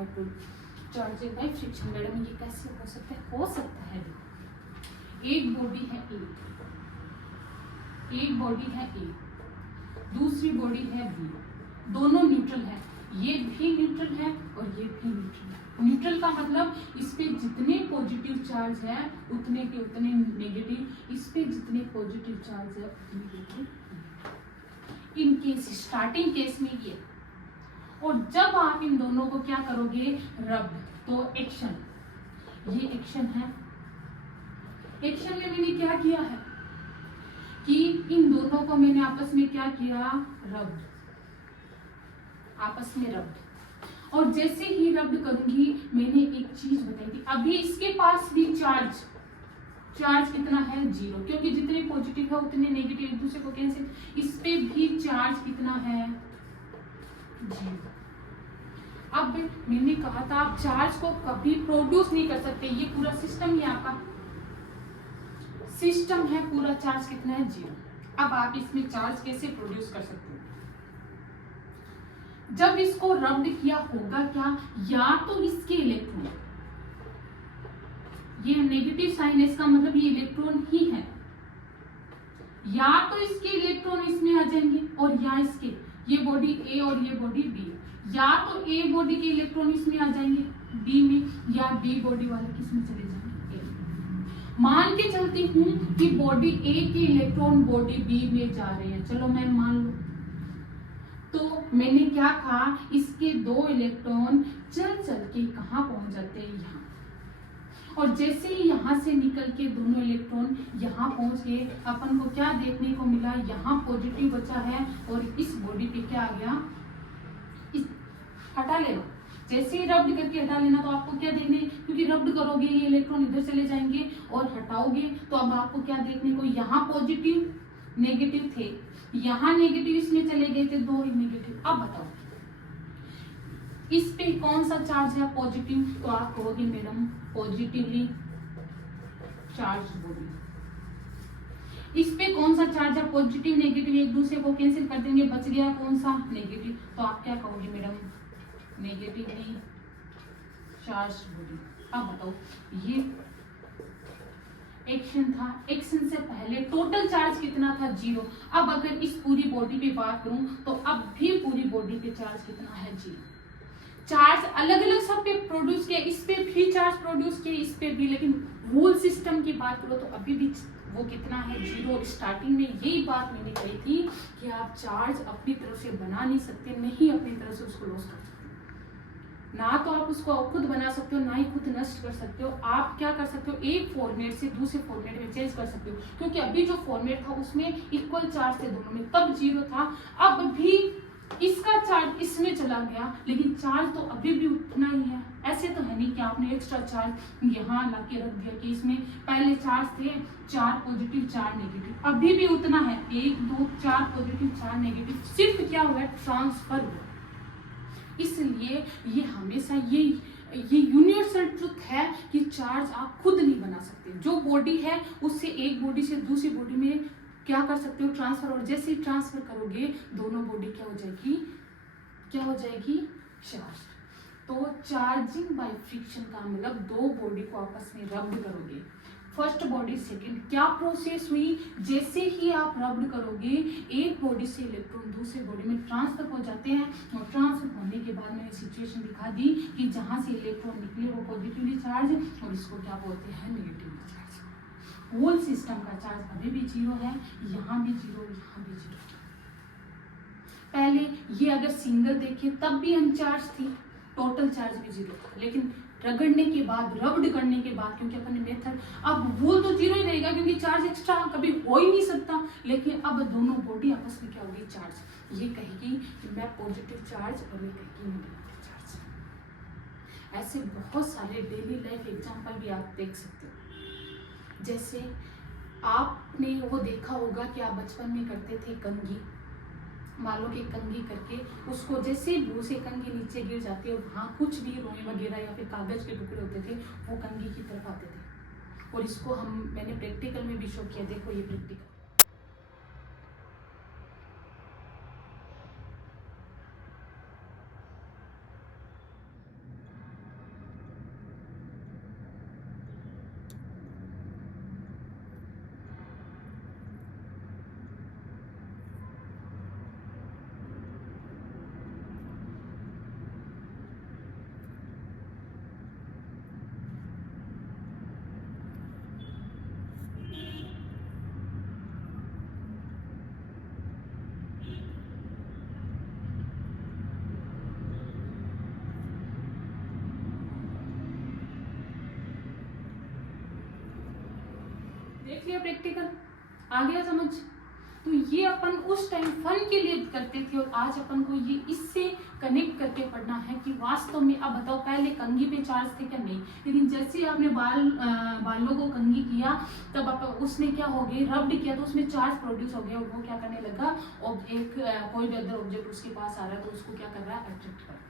बाय फ्रिक्शन। मैडम ये कैसे हो सकता है, हो सकता है देखो, एक बॉडी है ए, एक बॉडी है ए, दूसरी बॉडी है बी, दोनों न्यूट्रल है, ये भी न्यूट्रल है और ये भी न्यूट्रल है। न्यूट्रल का मतलब इस पे जितने पॉजिटिव चार्ज है उतने के उतने नेगेटिव, इस पे जितने पॉजिटिव चार्ज है उतने negative. In case starting case में ये, और जब आप इन दोनों को क्या करोगे, रब, तो एक्शन, ये एक्शन है। एक्शन में मैंने क्या किया है कि इन दोनों को मैंने आपस में क्या किया, रब, आपस में रब्ड। और जैसे ही रब्ड करूंगी, मैंने एक चीज बताई थी, अभी इसके पास भी चार्ज कितना है, 0, क्योंकि जितने पॉजिटिव है उतने नेगेटिव एक दूसरे को कैंसिल। इस पे भी चार्ज कितना है, 0। अब मैंने कहा था आप चार्ज को कभी प्रोड्यूस नहीं कर सकते, ये पूरा सिस्टम ही आपका सिस्टम है, पूरा चार्ज कितना है, 0। अब आप इसमें चार्ज कैसे प्रोड्यूस कर सकते हो, जब इसको रब्ड किया होगा क्या, या तो इसके इलेक्ट्रॉन, ये नेगेटिव साइन है इसका मतलब ये इलेक्ट्रॉन ही है, या तो इसके इलेक्ट्रॉन इसमें आ जाएंगे और या इसके, ये बॉडी ए और ये बॉडी बी, या तो ए बॉडी के इलेक्ट्रॉन इसमें आ जाएंगे बी में, या बी बॉडी वाले किस में चले जाएंगे ए में। मान के चलती हूँ कि बॉडी ए के इलेक्ट्रॉन बॉडी बी में जा रहे हैं, चलो मैं मान लूं, तो मैंने क्या कहा, इसके दो इलेक्ट्रॉन चल चल के कहाँ पहुंच जाते हैं, यहाँ, और जैसे ही यहाँ से निकल के दोनों इलेक्ट्रॉन यहाँ पहुंच गए, अपन को क्या देखने को मिला, यहाँ पॉजिटिव बचा है और इस बॉडी पे क्या आ गया, इस हटा लेना, जैसे ही रब्ड करके हटा लेना तो आपको क्या देखने, क्योंकि रब्ड करोगे ये इलेक्ट्रॉन इधर चले जाएंगे और हटाओगे तो अब आपको क्या देखने को, यहाँ पॉजिटिव नेगेटिव थे, यहाँ नेगेटिव इसमें चले गए थे, दो ही नेगेटिव। अब बताओ इस पे कौन सा चार्ज है, पॉजिटिव, तो आप कहोगे मैडम पॉजिटिवली चार्ज बॉडी। इस पे कौन सा चार्ज है, पॉजिटिव नेगेटिव एक दूसरे को कैंसिल कर देंगे, बच गया कौन सा, नेगेटिव, तो आप क्या कहोगे मैडम नेगेटिवली चार्ज बॉडी। अब बताओ ये एक्शन था, एक्शन से पहले टोटल चार्ज कितना था, 0। अब अगर इस पूरी बॉडी पे बात करूं तो अब भी पूरी बॉडी पे चार्ज कितना है, 0। चार्ज अलग अलग सब पे प्रोड्यूस किया, इस पे भी चार्ज प्रोड्यूस किया, इस पे भी, लेकिन होल सिस्टम की बात करो तो अभी भी वो कितना है, 0। स्टार्टिंग में यही बात मैंने कही थी कि आप चार्ज अपनी तरफ से बना नहीं सकते, नहीं अपनी तरफ से उसको लॉस कर सकते, ना तो आप उसको खुद बना सकते हो, ना ही खुद नष्ट कर सकते हो। आप क्या कर सकते हो, एक फॉर्मेट से दूसरे फॉर्मेट में चेंज कर सकते हो, क्योंकि अभी जो फॉर्मेट था उसमें इक्वल चार्ज थे दोनों में, तब 0 था, अब भी इसका चार्ज इसमें चला गया, लेकिन चार्ज तो अभी भी उतना ही है। ऐसे तो है नहीं कि आपने एक्स्ट्रा चार्ज यहाँ लाके रख दिया कि इसमें पहले चार्ज थे 4 पॉजिटिव 4 नेगेटिव, अभी भी उतना है, 1 2 4 पॉजिटिव 4 नेगेटिव, सिर्फ क्या हुआ, ट्रांसफर हुआ। इसलिए ये हमेशा ये यूनिवर्सल ट्रुथ है कि चार्ज आप खुद नहीं बना सकते, जो बॉडी है उससे एक बॉडी से दूसरी बॉडी में क्या कर सकते हो, ट्रांसफर, और जैसे ही ट्रांसफर करोगे दोनों बॉडी क्या हो जाएगी, चार्ज। तो चार्जिंग बाय फ्रिक्शन का मतलब दो बॉडी को आपस में रब्ड करोगे, फर्स्ट बॉडी सेकंड, क्या प्रोसेस हुई, जैसे ही आप रब्ड करोगे एक बॉडी से इलेक्ट्रॉन दूसरी बॉडी में ट्रांसफर हो जाते हैं, और ट्रांसफर होने के बाद मैंने सिचुएशन दिखा दी कि जहां से इलेक्ट्रॉन निकले वो पॉजिटिवली चार्ज, और इसको क्या बोलते हैं, नेगेटिवली चार्ज। होल सिस्टम का चार्ज अभी भी 0 है, यहाँ भी 0, यहाँ भी 0। पहले ये अगर सिंगल देखिए तब भी अनचार्ज थी, टोटल चार्ज भी 0 था, लेकिन रगड़ने के बाद, रब्ड करने के बाद, क्योंकि अपन ने मेथड, अब वो तो 0 ही रहेगा क्योंकि चार्ज एक्स्ट्रा कभी हो ही नहीं सकता, लेकिन अब दोनों बॉडी आपस में क्या होगी, चार्ज। ये कहेगी कि मैं पॉजिटिव चार्ज और ये कहेगी नेगेटिव चार्ज। ऐसे बहुत सारे डेली लाइफ एग्जांपल भी आप देख सकते हो। जैसे आपने वो देखा होगा कि आप बचपन में करते थे कंघी, मान लो कि कंघी करके उसको जैसे भू से कंघी नीचे गिर जाती है, वहाँ कुछ भी रोए वगैरह या फिर कागज के टुकड़े होते थे, वो कंघी की तरफ आते थे, और इसको मैंने प्रैक्टिकल में भी शो किया, देखो ये प्रैक्टिकल। देख लिया प्रैक्टिकल, आ गया समझ। तो ये अपन उस टाइम फन के लिए करते थे, और आज अपन को ये इससे कनेक्ट करके पढ़ना है कि वास्तव में, अब बताओ पहले कंघी पे चार्ज थे क्या, नहीं, लेकिन जैसे ही आपने बालों को कंघी किया तब आप उसमें क्या हो गई, रब्ड किया तो उसमें चार्ज प्रोड्यूस हो गया, और वो क्या करने लगा, और एक कोई भी अदर ऑब्जेक्ट उसके पास आ रहा है तो उसको क्या कर रहा है, अट्रैक्ट कर रहा है।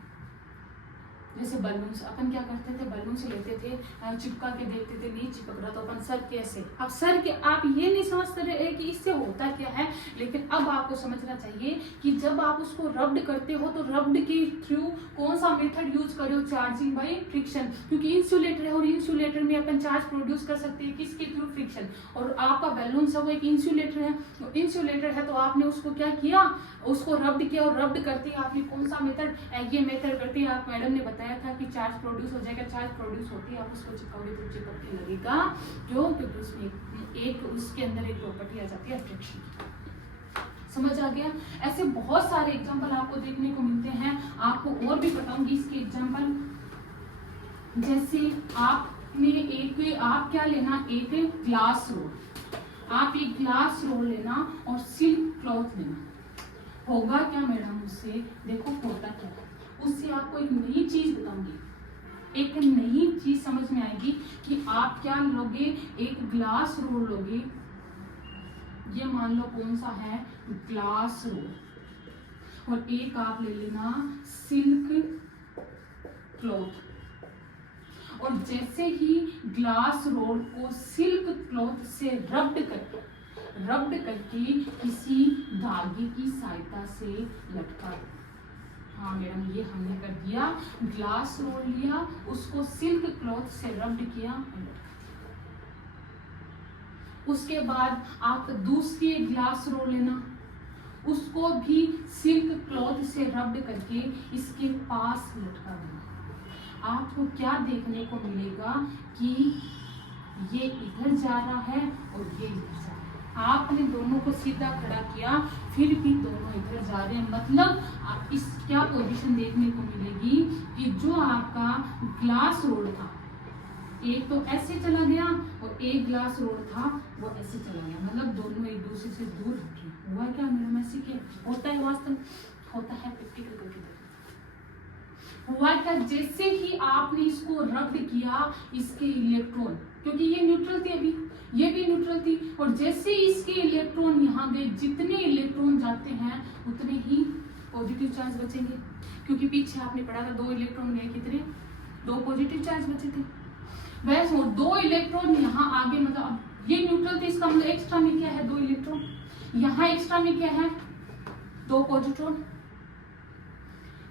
जैसे बलून से अपन क्या करते थे, बलून से लेते थे, चिपका के देखते थे, नहीं चिपक रहा तो अपन सर कैसे, अब सर के आप ये नहीं समझते रहे कि इससे होता क्या है, लेकिन अब आपको समझना चाहिए कि जब आप उसको रब्ड करते हो तो रब्ड के थ्रू कौन सा मेथड यूज करो, चार्जिंग बाय फ्रिक्शन, क्योंकि इंसुलेटर है और इंसुलेटर में अपन चार्ज प्रोड्यूस कर सकते हैं किसके थ्रू, फ्रिक्शन। और आपका बैलून सब एक इंसुलेटर है, तो इंसुलेटर है तो आपने उसको क्या किया, उसको रब्ड किया, और रब्ड करते ही आपने कौन सा मेथड, ये मेथड करते ही आप मैडम ने बताया था कि चार्ज प्रोड्यूस हो जाएगा, चार्ज प्रोड्यूस होती है आप उसको चिपकाओगे तो चिपकने लगेगा, क्यों, क्योंकि उसमें एक उसके अंदर एक प्रॉपर्टी आ जाती है अट्रैक्शन की। समझ आ गया। ऐसे बहुत सारे एग्जांपल आपको देखने को मिलते हैं, आपको और भी बताऊंगी इसके एग्जांपल। जैसे आप क्या लेना, एक ग्लास रोल, आप एक ग्लास रोल लेना और सिल्क क्लॉथ लेना, होगा क्या मैडम उससे, देखो होता क्या, उससे आपको एक नई चीज बताऊंगी, एक नई चीज समझ में आएगी कि आप क्या लोगे, एक ग्लास रोल लोगे, ये मान लो कौन सा है, ग्लास रोल, और एक आप ले लेना सिल्क क्लॉथ, और जैसे ही ग्लास रोल को सिल्क क्लॉथ से रब्ड करके किसी धागे की सहायता से लटका, हाँ मैडम ये हमने कर दिया, ग्लास रोल लिया, उसको सिल्क क्लॉथ से रब्ड किया और लटका दिया। उसके बाद आप दूसरी ग्लास रोल लेना, उसको भी सिल्क क्लॉथ से रब्ड करके इसके पास लटका देना। आपको क्या देखने को मिलेगा कि ये इधर जा रहा है और ये इधर जा रहा है, आपने दोनों को सीधा खड़ा किया फिर भी दोनों इधर जा रहे हैं, मतलब आप इस क्या पोजीशन देखने को मिलेगी कि जो आपका ग्लास रोल था, एक तो ऐसे चला गया और एक ग्लास रोल था वो ऐसे चला गया, मतलब दोनों एक दूसरे से दूर हट रहे। हुआ क्या मेरा, ऐसे क्या होता है, वास्तव होता है, प्रैक्टिकल करके देखो। हुआ क्या, जैसे ही आपने इसको रब्ड किया, इसके इलेक्ट्रॉन, क्योंकि ये न्यूट्रल थी अभी, ये भी न्यूट्रल थी, और जैसे इसके इलेक्ट्रॉन यहाँ गए, जितने इलेक्ट्रॉन जाते हैं उतने ही पॉजिटिव चार्ज बचेंगे, क्योंकि पीछे आपने पढ़ा था 2 इलेक्ट्रॉन गए, कितने, 2 पॉजिटिव चार्ज बचे थे, वैसे 2 इलेक्ट्रॉन यहाँ आगे, मतलब अब ये न्यूट्रल थे, इसका मतलब एक्स्ट्रा में क्या है, 2 इलेक्ट्रॉन, यहाँ एक्स्ट्रा में क्या है, 2 पॉजिट्रॉन।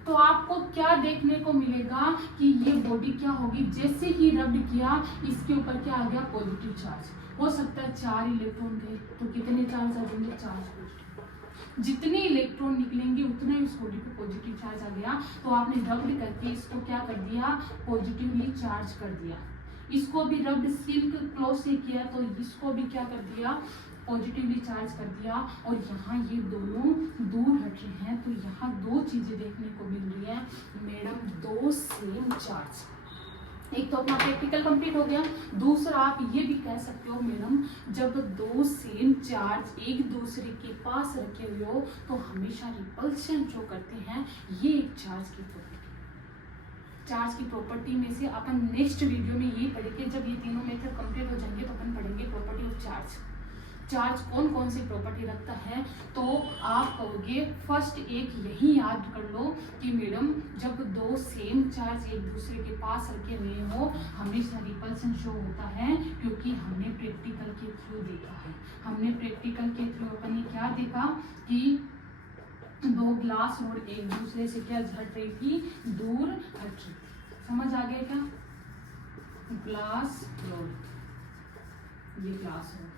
तो आपको क्या देखने को मिलेगा कि ये बॉडी क्या होगी, जैसे ही रब्ड किया इसके ऊपर क्या आ गया, पॉजिटिव चार्ज, हो सकता है 4 इलेक्ट्रॉन गए तो कितने चार्ज आ जाएंगे, 4 पॉजिटिव, जितने इलेक्ट्रॉन निकलेंगे उतना ही उस बॉडी पे पॉजिटिव चार्ज आ गया। तो आपने रब्ड करके इसको क्या कर दिया, पॉजिटिवली चार्ज कर दिया, इसको भी रब्ड सिल्क क्लॉथ से किया तो इसको भी क्या कर दिया, पॉजिटिवली चार्ज कर दिया, और यहाँ ये दोनों दूर हट रहे हैं, तो यहाँ 2 चीजें देखने को मिल रही है मैडम, 2 सेम चार्ज, एक तो अपना प्रैक्टिकल कंप्लीट हो गया, दूसरा आप ये भी कह सकते हो मैडम, जब 2 सेम चार्ज एक दूसरे के पास रखे हुए हो तो हमेशा रिपल्शन जो करते हैं, ये एक चार्ज की प्रॉपर्टी में से अपन नेक्स्ट वीडियो में ये पढ़ेंगे, जब ये तीनों मेथड कंप्लीट हो जाएंगे तो अपन पढ़ेंगे प्रॉपर्टी ऑफ चार्ज, चार्ज कौन कौन सी प्रॉपर्टी रखता है। तो आप कहोगे फर्स्ट एक यही याद कर लो कि मैडम जब 2 सेम चार्ज एक दूसरे के पास रखे हुए हो हमेशा रिपल्सन शो होता है, क्योंकि हमने प्रैक्टिकल के थ्रू देखा है, हमने प्रैक्टिकल के थ्रू अपन ने क्या देखा कि 2 ग्लास रोड एक दूसरे से क्या हट रही थी, दूर हट रही थी। समझ आ गया क्या, ग्लास रोड, ये ग्लास रोड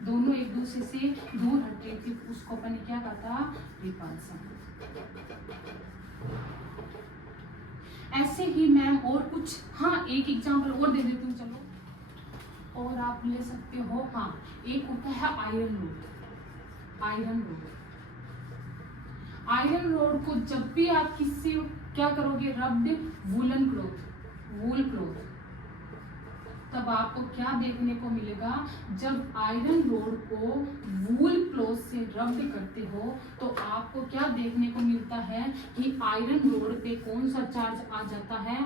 दोनों एक दूसरे से दूर हट रही थी, उसको अपन ने क्या कहा था, रिपल्सन। ऐसे ही मैम और कुछ, हाँ एक एग्जांपल और दे देती हूँ, चलो और आप ले सकते हो। हाँ एक होता है आयरन रोड, आयरन रोड को जब भी आप किससे क्या करोगे, रब्ड वूलन क्लॉथ, वूल क्लॉथ, तब आपको क्या देखने को मिलेगा, जब आयरन रोड को वूल क्लॉथ से रब्ड करते हो तो आपको क्या देखने को मिलता है कि आयरन रोड पे कौन सा चार्ज आ जाता है,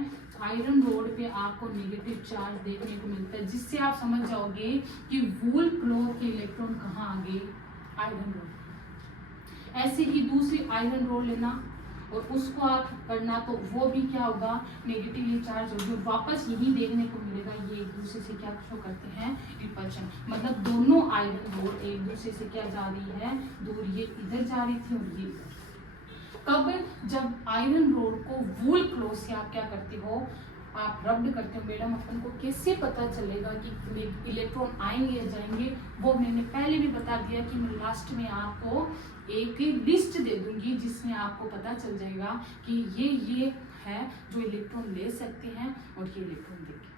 आयरन रोड पे आपको नेगेटिव चार्ज देखने को मिलता है, जिससे आप समझ जाओगे कि वूल क्लॉथ के इलेक्ट्रॉन कहाँ आ गए, आयरन रोड। ऐसे ही दूसरी आयरन रोड लेना, और उसको आप करना तो वो भी क्या होगा, नेगेटिवली चार्ज होगी। वापस यही देखने को मिलेगा, ये एक दूसरे से क्या शो करते हैं, रिपल्शन। मतलब दोनों आयरन रोड एक दूसरे से क्या जा रही है, दूर। ये इधर जा रही थी और ये इधर। कब, जब आयरन रोड को वूल क्लॉथ से आप क्या करते हो, आप रब्ड करते हो। मैडम अपन को कैसे पता चलेगा कि इलेक्ट्रॉन आएंगे या जाएंगे, वो मैंने पहले भी बता दिया कि मैं लास्ट में आपको एक लिस्ट दे दूंगी जिसमें आपको पता चल जाएगा कि ये है जो इलेक्ट्रॉन ले सकते हैं और ये इलेक्ट्रॉन देंगे।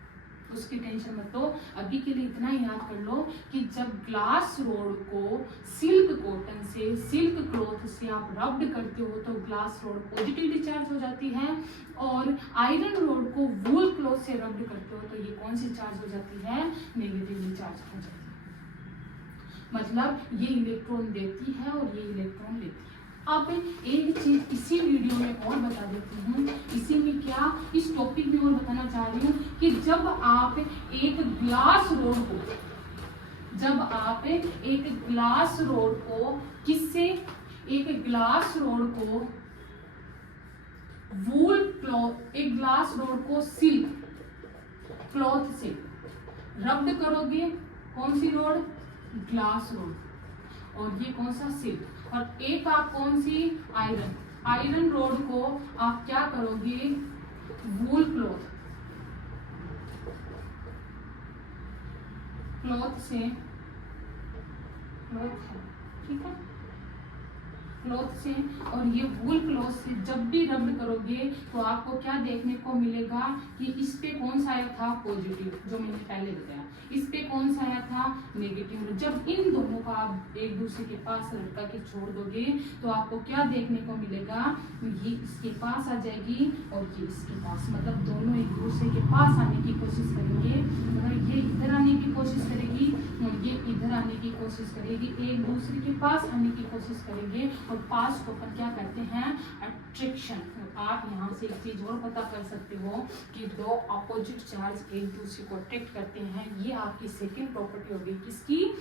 उसकी टेंशन मत लो। अभी के लिए इतना याद कर लो कि जब ग्लास रोड को सिल्क कॉटन से, सिल्क क्लॉथ से आप रब्ड करते हो तो ग्लास रोड पॉजिटिवली चार्ज हो जाती है, और आयरन रोड को वूल क्लॉथ से रब्ड करते हो तो ये कौन सी चार्ज हो जाती है, नेगेटिवली चार्ज हो जाती है। मतलब ये इलेक्ट्रॉन देती है और ये इलेक्ट्रॉन लेती है। अब एक चीज इसी वीडियो में और बता देती हूँ, इसी में क्या, इस टॉपिक में और बताना चाह रही हूँ कि जब आप एक ग्लास रोड को, जब आप एक ग्लास रोड को किससे, एक ग्लास रोड को वूल क्लॉथ, एक ग्लास रोड को सिल्क क्लॉथ से रब्ड करोगे, कौन सी रोड, ग्लास रोड, और ये कौन सा, सिल्क, और एक आप कौन सी, आयरन, आयरन रोड को आप क्या करोगे, वूल क्लॉथ, क्लॉथ से, क्लॉथ है, ठीक है, क्लॉथ से, और ये वूल क्लॉथ से जब भी रब्ड करोगे तो आपको क्या देखने को मिलेगा कि इस पे कौन सा आया था, पॉजिटिव, जो मैंने पहले बताया, इस पे कौन सा आया था, नेगेटिव। जब इन दोनों को आप एक दूसरे के पास लटका के छोड़ दोगे तो आपको क्या देखने को मिलेगा, ये इसके पास आ जाएगी और ये इसके पास, मतलब दोनों एक दूसरे के पास आने की कोशिश करेंगे, और ये इधर आने की कोशिश करेगी और ये इधर आने की कोशिश करेगी, एक दूसरे के पास आने की कोशिश करेंगे। और पास को अपन क्या करते हैं, अट्रैक्शन। आप यहाँ से एक चीज और पता कर सकते हो कि दो अपोजिट चार्ज एक दूसरे को अट्रैक्ट करते हैं। ये आपकी सेकंड प्रॉपर्टी होगी किसकी,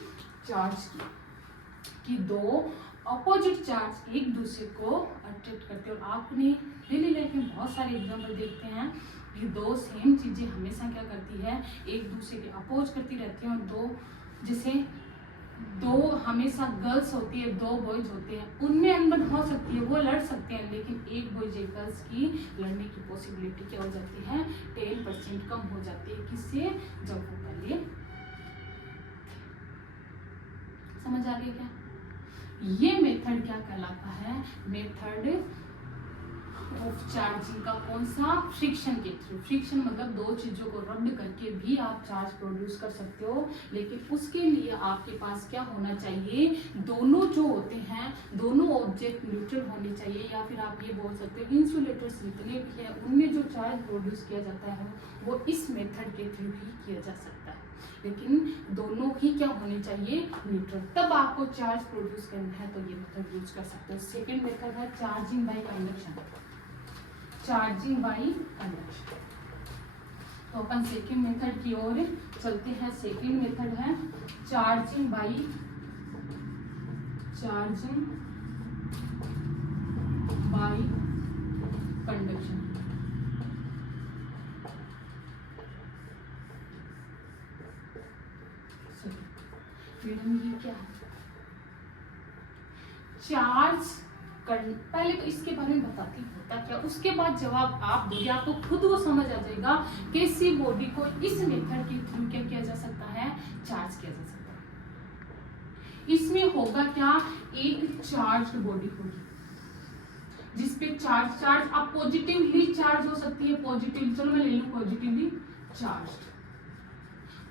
चार्ज की, कि दो अपोजिट चार्ज एक दूसरे को अट्रैक्ट करते हैं। और आपने डेली लाइफ में बहुत सारे एग्जाम्पल देखते हैं कि दो सेम चीजें हमेशा क्या करती है, एक दूसरे के अपोज करती रहती हैं। और दो, जैसे दो हमेशा गर्ल्स होती है, दो बॉयज होते हैं, उनमें अनबन हो सकती है, वो लड़ सकते हैं, लेकिन एक बॉयज एक गर्ल्स की लड़ने की पॉसिबिलिटी क्या हो जाती है, 10% कम हो जाती है। किससे, जब वो पहले, समझ आ गया क्या? ये मेथड क्या कहलाता है, मेथड ऑफ चार्जिंग का, कौन सा, फ्रिक्शन के थ्रू। फ्रिक्शन मतलब दो चीजों को रब्ड करके भी आप चार्ज प्रोड्यूस कर सकते हो, लेकिन उसके लिए आपके पास क्या होना चाहिए, दोनों जो होते हैं, दोनों ऑब्जेक्ट न्यूट्रल होने चाहिए, या फिर आप ये बोल सकते हो इंसुलेटर्स जितने भी हैं उनमें जो चार्ज प्रोड्यूस किया जाता है वो इस मेथड के थ्रू ही किया जा सकता है, लेकिन दोनों ही क्या होने चाहिए, न्यूट्रल। तब आपको चार्ज प्रोड्यूस करना है तो ये मेथड यूज कर सकते हो। सेकेंड मेथड है charging by conduction, charging by conduction. तो अपन सेकेंड मेथड की ओर चलते हैं। सेकेंड मेथड है charging by, charging by conduction. Madam ये क्या है, चार्ज पहले तो इसके बारे में बताती होता क्या, उसके बाद जवाब आप दोगे, आपको खुद वो समझ आ जाएगा कैसी बॉडी को इस मेथड के थ्रू क्या किया जा सकता है, चार्ज किया जा सकता है। इसमें होगा क्या, एक चार्ज बॉडी होगी जिसपे चार्ज अब पॉजिटिवली चार्ज हो सकती है, पॉजिटिव, चलो मैं ले लूं पॉजिटिवली चार्ज।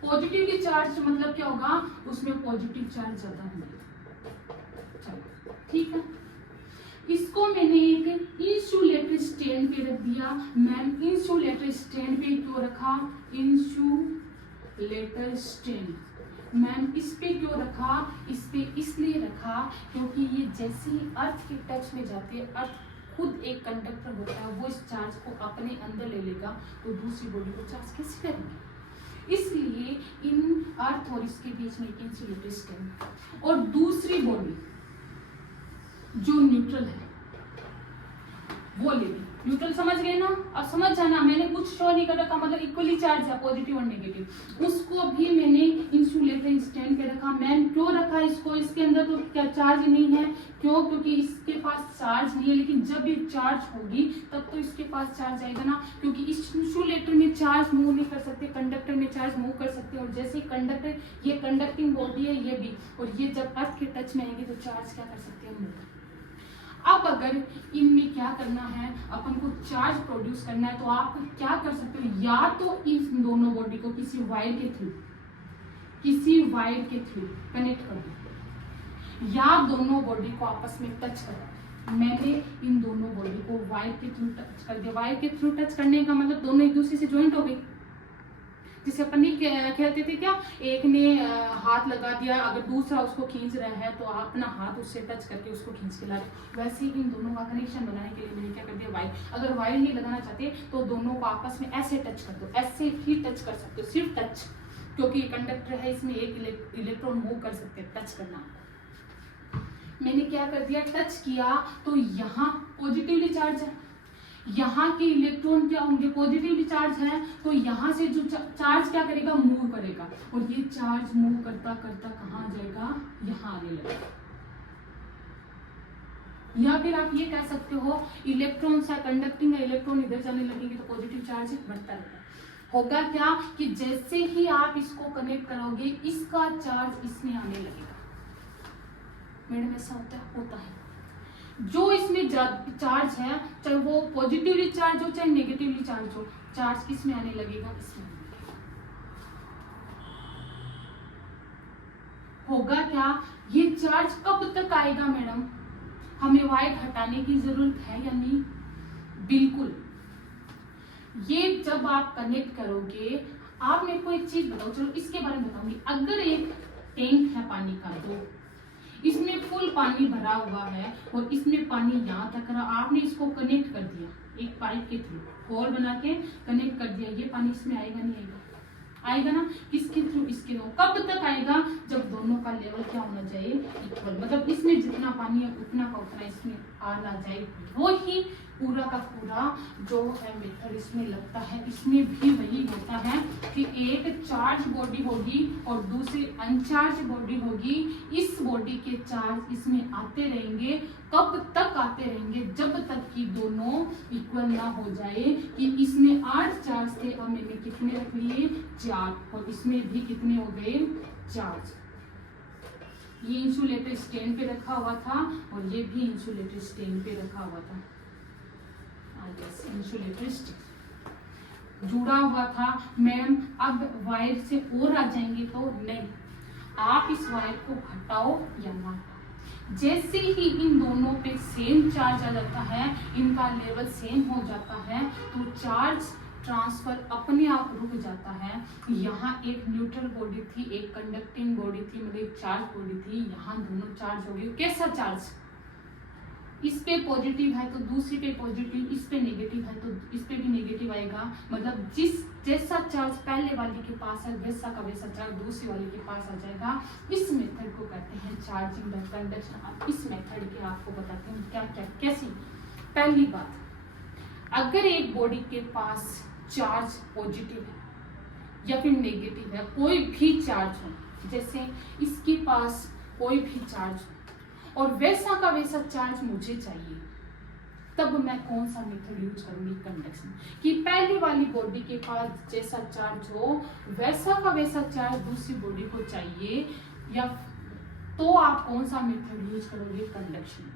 पॉजिटिवली चार्ज मतलब क्या होगा, उसमें पॉजिटिव चार्ज ज्यादा होंगे। चलो ठीक है, इसको मैंने एक इंसुलेटर स्टैंड पे रख दिया। मैम इंसुलेटर स्टैंड पे क्यों रखा, इंसुलेटर स्टैंड मैम इस पे क्यों रखा, इस पे इसलिए रखा क्योंकि ये जैसे ही अर्थ के टच में जाते हैं, अर्थ खुद एक कंडक्टर होता है, वो इस चार्ज को अपने अंदर ले लेगा, तो दूसरी बॉडी को चार्ज कैसे करेंगे, इसलिए इन अर्थ और इसके बीच में एक इंसुलेटर स्टैंड। और दूसरी बॉडी जो न्यूट्रल है, वो लेगी। न्यूट्रल समझ गए ना? अब समझ जाना, मैंने कुछ शो नहीं कर रखा, मतलब इक्वली चार्ज है पॉजिटिव और नेगेटिव, उसको भी मैंने इंसुलेटर स्टैंड पे रखा। मैंने क्यों रखा इसको? इसके अंदर तो क्या चार्ज नहीं है, क्यों? क्योंकि इसके पास चार्ज नहीं है, लेकिन जब ये चार्ज होगी तब तो इसके पास चार्ज आएगा ना, क्योंकि इस इंसुलेटर में चार्ज मूव नहीं कर सकते, कंडक्टर में चार्ज मूव कर सकते। और जैसे कंडक्टर, ये कंडक्टिंग बॉडी है ये भी, और ये जब अर्थ के टच में आएगी तो चार्ज क्या कर सकते हैं, मूव। अब अगर इनमें क्या करना है, अपन को चार्ज प्रोड्यूस करना है, तो आप क्या कर सकते हो, या तो इन दोनों बॉडी को किसी वायर के थ्रू कनेक्ट कर दो, या दोनों बॉडी को आपस में टच करो। मैंने इन दोनों बॉडी को वायर के थ्रू टच कर दिया। वायर के थ्रू टच करने का मतलब दोनों एक दूसरे से ज्वाइंट हो गई। जिसे अपन नहीं कहते थे क्या, एक ने हाथ लगा दिया, अगर दूसरा उसको खींच रहा है तो आप अपना हाथ उससे टच करके उसको खींच के ला रहे। वैसे ही इन दोनों का कनेक्शन बनाने के लिए मैंने क्या कर दिया, वायर। अगर वायर नहीं लगाना चाहते तो दोनों को आपस में ऐसे टच कर दो, ऐसे ही टच कर सकते हो, सिर्फ टच, क्योंकि कंडक्टर है इसमें एक इलेक्ट्रॉन मूव कर सकते हैं, टच करना। मैंने क्या कर दिया, टच किया तो यहाँ पॉजिटिवली चार्ज है, यहाँ के इलेक्ट्रॉन क्या होंगे, पॉजिटिवली चार्ज है, तो यहाँ से जो चार्ज क्या करेगा, मूव करेगा, और ये चार्ज मूव करता करता कहाँ जाएगा, यहाँ आने लगेगा। या फिर आप ये कह सकते हो, इलेक्ट्रॉन सा कंडक्टिंग है, इलेक्ट्रॉन इधर जाने लगेंगे तो पॉजिटिव चार्ज बढ़ता रहेगा। होगा क्या कि जैसे ही आप इसको कनेक्ट करोगे, इसका चार्ज इसमें आने लगेगा। मैडम ऐसा होता है। जो इसमें चार्ज है, चाहे वो पॉजिटिवली चार्ज हो चाहे नेगेटिवली चार्ज हो, चार्ज किस में आने लगेगा, इसमें। होगा क्या, ये चार्ज कब तक आएगा मैडम, हमें वायर हटाने की जरूरत है या नहीं? बिल्कुल। ये जब आप कनेक्ट करोगे, आप मेरे को एक चीज बताओ, चलो इसके बारे में बताऊंगी। अगर एक टैंक है पानी का, दो, इसमें फुल पानी भरा हुआ है और इसमें पानी यहाँ तक रहा, आपने इसको कनेक्ट कर दिया एक पाइप के थ्रू, होल बना के कनेक्ट कर दिया, ये पानी इसमें आएगा नहीं आएगा? आएगा ना। किसके थ्रू, इसके थ्रू। कब तक आएगा, जब दोनों का लेवल क्या होना चाहिए, इक्वल, मतलब इसमें जितना पानी है उतना का उतना इसमें आ ना जाए। वो ही पूरा का पूरा जो है मेथड इसमें लगता है। इसमें भी वही होता है कि एक चार्ज बॉडी होगी और दूसरी अनचार्ज बॉडी होगी। इस बॉडी के चार्ज इसमें आते रहेंगे। कब तक आते रहेंगे, जब तक कि दोनों इक्वल ना हो जाए। कि इसमें 8 चार्ज थे, अब मैंने कितने रख लिए, 4, और इसमें भी कितने हो गए, चार्ज। ये इंसुलेटर स्टैंड पे रखा हुआ था और ये भी इंसुलेटर स्टैंड पे रखा हुआ था। इंसुलेटर स्टैंड जुड़ा हुआ था। मैम अब वायर से और आ जाएंगे तो नहीं, आप इस वायर को हटाओ या ना। जैसे ही इन दोनों पे सेम चार्ज आ जाता है, इनका लेवल सेम हो जाता है, तो चार्ज ट्रांसफर अपने आप रुक जाता है। यहाँ एक न्यूट्रल बॉडी थी, एक कंडक्टिंग बॉडी थी, मतलब एक चार्ज बॉडी थी, यहाँ दोनों चार्ज हो गए। कैसा चार्ज, इस पे पॉजिटिव है तो दूसरी पे पॉजिटिव, इस पे नेगेटिव है तो इस पे भी नेगेटिव आएगा। मतलब जैसा चार्ज पहले वाली के पास है, वैसा का वैसा चार्ज दूसरी वाली के पास आ जाएगा। इस मेथड को कहते हैं चार्जिंग बाय कंडक्शन। अब इस मेथड के आपको बताते हैं क्या क्या कैसी। पहली बात, अगर एक बॉडी के पास चार्ज पॉजिटिव है या फिर नेगेटिव है, कोई भी चार्ज हो, जैसे इसके पास कोई भी चार्ज हो और वैसा का वैसा चार्ज मुझे चाहिए, तब मैं कौन सा मेथड यूज करूंगी, कंडक्शन। कि पहली वाली बॉडी के पास जैसा चार्ज हो वैसा का वैसा चार्ज दूसरी बॉडी को चाहिए, या तो आप कौन सा मेथड यूज करोगे, कंडक्शन।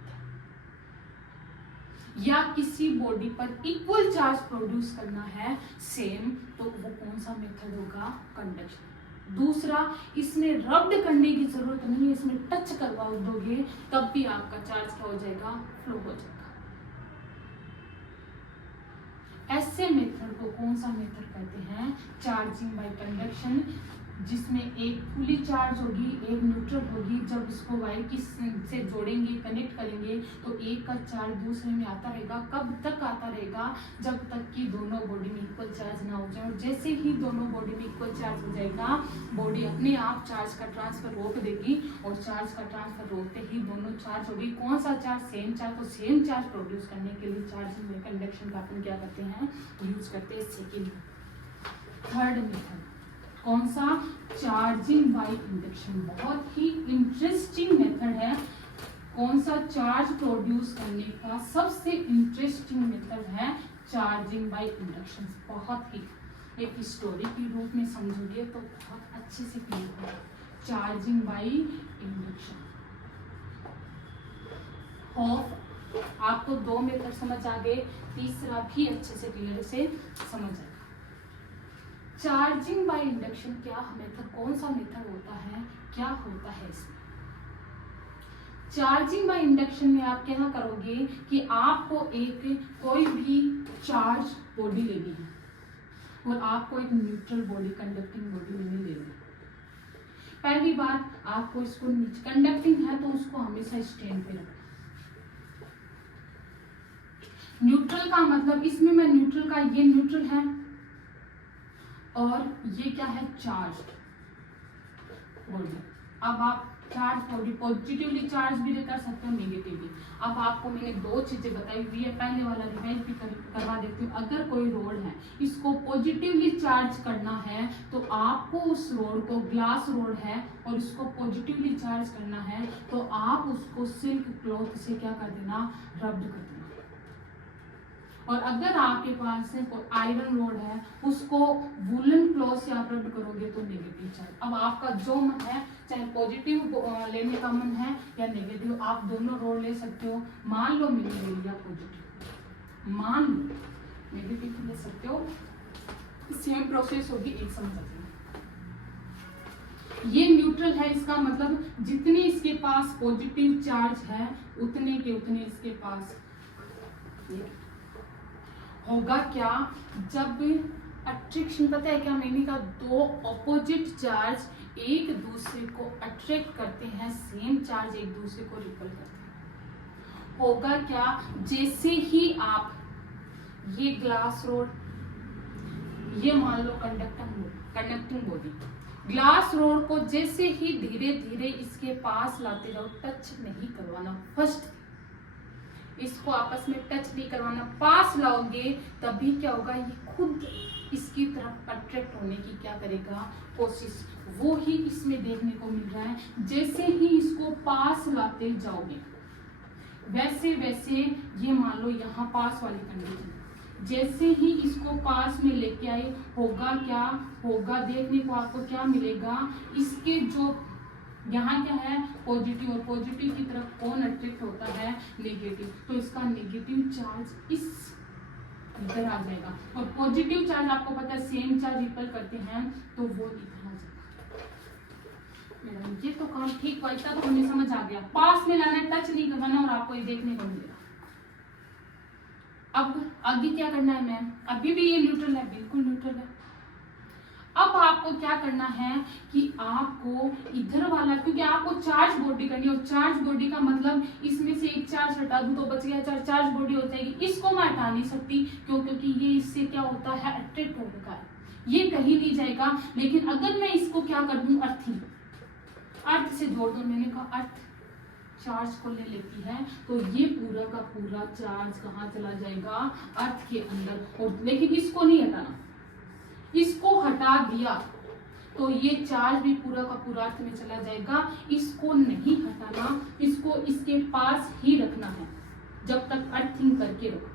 या किसी बॉडी पर इक्वल चार्ज प्रोड्यूस करना है सेम, तो वो कौन सा मेथड होगा, कंडक्शन। दूसरा, इसमें रब्ड करने की जरूरत नहीं है, इसमें टच करवा दोगे तब भी आपका चार्ज क्या हो जाएगा, फ्लो हो जाएगा। ऐसे मेथड को कौन सा मेथड कहते हैं, चार्जिंग बाय कंडक्शन। जिसमें एक फुली चार्ज होगी, एक न्यूट्रल होगी। जब इसको वायर की से जोड़ेंगे, कनेक्ट करेंगे, तो एक का चार्ज दूसरे में आता रहेगा। कब तक आता रहेगा? जब तक कि दोनों बॉडी में इक्वल चार्ज ना हो जाए। और जैसे ही दोनों बॉडी में इक्वल चार्ज हो जाएगा, बॉडी अपने आप चार्ज का ट्रांसफर रोक देगी, और चार्ज का ट्रांसफर रोकते ही दोनों चार्ज होगी। कौन सा चार्ज? Same charge. तो सेम चार्ज प्रोड्यूस करने के लिए चार्जिंग में कंडक्शन का अपन क्या करते हैं? यूज करते हैं। सेकेंड, थर्ड मेथड कौन सा? Charging by induction. बहुत ही इंटरेस्टिंग मेथड है। कौन सा? चार्ज प्रोड्यूस करने का सबसे इंटरेस्टिंग मेथड है चार्जिंग बाय इंडक्शन। बहुत ही एक स्टोरी के रूप में समझोगे तो बहुत अच्छे से क्लियर होगा। Charging by induction. होप आपको दो मेथड समझ आ गए, तीसरा भी अच्छे से क्लियर से समझ आएगा। चार्जिंग बाय इंडक्शन क्या मेथड, कौन सा मेथड होता है, क्या होता है इसमें? चार्जिंग बाय इंडक्शन में आप क्या करोगे कि आपको एक कोई भी चार्ज बॉडी लेनी है, और आपको एक न्यूट्रल बॉडी, कंडक्टिंग बॉडी लेनी है। पहली बात, आपको इसको कंडक्टिंग है तो उसको हमेशा स्टैंड पे रखना। न्यूट्रल का मतलब, इसमें मैं न्यूट्रल का, ये न्यूट्रल है और ये क्या है? Charge body. अब आप चार्ज बॉडी पॉजिटिवली चार्ज भी कर सकते हो, नेगेटिवली। अब आपको मैंने दो चीजें बताई हुई है, पहले वाला रिवाइज भी करवा देती हूँ। अगर कोई रोड है, इसको पॉजिटिवली चार्ज करना है, तो आपको उस रोड को, ग्लास रोड है और इसको पॉजिटिवली चार्ज करना है, तो आप उसको सिल्क क्लॉथ से क्या कर देना? रब कर देना। और अगर आपके पास आयरन रोड है, उसको वुलन क्लॉथ से आप रब करोगे तो नेगेटिव चार्ज। अब आपका जो मन है, चाहे पॉजिटिव लेने का मन है या नेगेटिव, आप दोनों रोड ले सकते हो। मान लो मैंने ले लिया पॉजिटिव, मान लो नेगेटिव ले सकते हो, सेम प्रोसेस होगी, एक समझ। ये न्यूट्रल है, इसका मतलब जितने इसके पास पॉजिटिव चार्ज है उतने के उतने इसके पास होगा। क्या? जब अट्रैक्शन, पता है क्या मैंने कहा? दो ऑपोजिट चार्ज एक दूसरे को अट्रैक्ट करते हैं, सेम चार्ज एक दूसरे को रिपल करते हैं। होगा क्या? जैसे ही आप ये ग्लास रोड, ये मान लो कंडक्टिंग बॉडी, ग्लास रोड को जैसे ही धीरे धीरे इसके पास लाते जाओ, टच नहीं करवाना। फर्स्ट इसको आपस में टच नहीं करवाना, पास लाओगे तभी क्या होगा? ये खुद इसकी तरफ अट्रैक्ट होने की क्या करेगा? कोशिश। वो ही इसमें देखने को मिल रहा है। जैसे ही इसको पास लाते जाओगे, वैसे वैसे ये मान लो यहाँ पास वाली कंडीशन, जैसे ही इसको पास में लेके आए, होगा क्या? होगा देखने को आपको क्या मिलेगा? इसके जो यहाँ क्या है? पॉजिटिव, और पॉजिटिव की तरफ कौन अट्रैक्ट होता है? नेगेटिव। तो इसका नेगेटिव चार्ज इस इधर आ जाएगा, और पॉजिटिव चार्ज आपको पता है सेम चार्ज रिपल करते हैं, तो वो इधर आ जाएगा। मैडम ये तो काम ठीक हुआ, इतना तो हमें समझ आ गया। पास में लाना है, टच नहीं करवाना, और आपको ये देखने को मिलेगा। अब आगे क्या करना है मैम? अभी भी ये न्यूट्रल है, बिल्कुल न्यूट्रल है। अब आपको क्या करना है कि आपको इधर वाला, क्योंकि आपको चार्ज बॉडी करनी है, और चार्ज बॉडी का मतलब इसमें से एक चार्ज हटा दूं तो बच गया चार्ज, चार्ज बॉडी हो जाएगी। इसको मैं हटा नहीं सकती, क्यों? क्योंकि ये इससे क्या होता है? अट्रैक्ट होगा है, ये कहीं नहीं जाएगा। लेकिन अगर मैं इसको क्या कर दूं? अर्थिंग, अर्थ से जोड़ दूं। मैंने कहा अर्थ चार्ज को ले लेती है, तो ये पूरा का पूरा चार्ज कहाँ चला जाएगा? अर्थ के अंदर। और लेकिन इसको नहीं हटाना, इसको हटा दिया तो ये चार्ज भी पूरा का पूरा अर्थ में चला जाएगा। इसको नहीं हटाना, इसको इसके पास ही रखना है जब तक अर्थिंग करके रखो।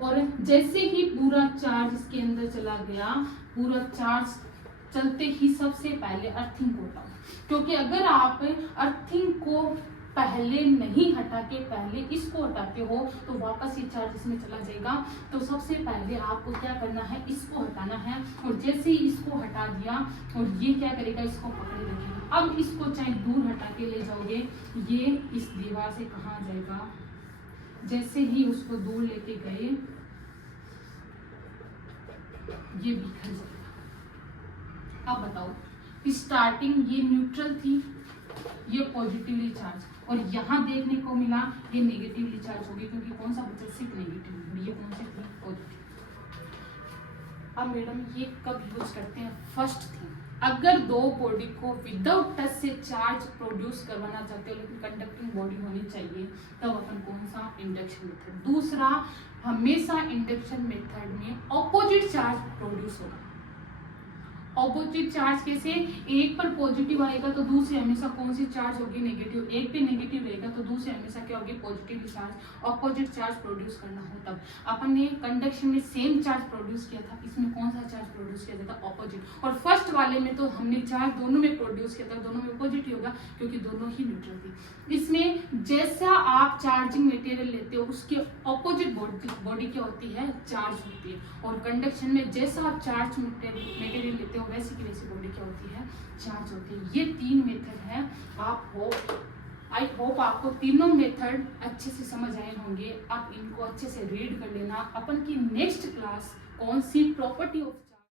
और जैसे ही पूरा चार्ज इसके अंदर चला गया, पूरा चार्ज चलते ही सबसे पहले अर्थिंग को हटाओ, क्योंकि अगर आप अर्थिंग को पहले नहीं हटा के पहले इसको हटाते हो तो वापस ये चार्ज इसमें चला जाएगा। तो सबसे पहले आपको क्या करना है? इसको हटाना है। और जैसे ही इसको हटा दिया, और ये क्या करेगा? इसको पकड़े रखेगा। अब इसको चाहे दूर हटा के ले जाओगे, ये इस दीवार से कहाँ जाएगा? जैसे ही उसको दूर लेके गए, ये बिखर जाएगा। अब बताओ, स्टार्टिंग ये न्यूट्रल थी, ये पॉजिटिवली चार्ज, और यहाँ देखने को मिला ये नेगेटिवली चार्ज होगी, क्योंकि कौन सा बचा, सिर्फ नेगेटिव, ये कौन सी थी, पॉजिटिव। अब मैडम ये कब यूज करते हैं, फर्स्ट थिंग, अगर दो बॉडी को विदाउट टच से चार्ज प्रोड्यूस करवाना चाहते हो लेकिन कंडक्टिंग बॉडी होनी चाहिए, तब अपन कौन सा, इंडक्शन मेथड। दूसरा, हमेशा इंडक्शन मेथड में ऑपोजिट चार्ज प्रोड्यूस होगा। ऑपोजिट चार्ज कैसे, एक पर पॉजिटिव आएगा तो दूसरे हमेशा कौन सी चार्ज होगी, नेगेटिव, एक पे नेगेटिव रहेगा तो दूसरे हमेशा क्या होगी, positive charge. Opposite charge produce करना हो तब। अपन ने कंडक्शन में सेम चार्ज प्रोड्यूस किया था, इसमें कौन सा चार्ज प्रोड्यूस किया जाता, ऑपोजिट। और फर्स्ट वाले में तो हमने चार्ज दोनों में प्रोड्यूस किया था, दोनों में पॉजिटिव होगा क्योंकि दोनों ही न्यूट्रल थी। इसमें जैसा आप चार्जिंग मटेरियल लेते हो उसके ऑपोजिट बॉडी क्या होती है, चार्ज होती है। और कंडक्शन में जैसा आप चार्ज मटेरियल लेते हो वैसी की वैसी बॉडी क्या होती है, चार्ज होती है। ये 3 मेथड है। आई होप आपको तीनों मेथड अच्छे से समझ आए होंगे। आप इनको अच्छे से रीड कर लेना। अपन की नेक्स्ट क्लास कौन सी, प्रॉपर्टी ऑफ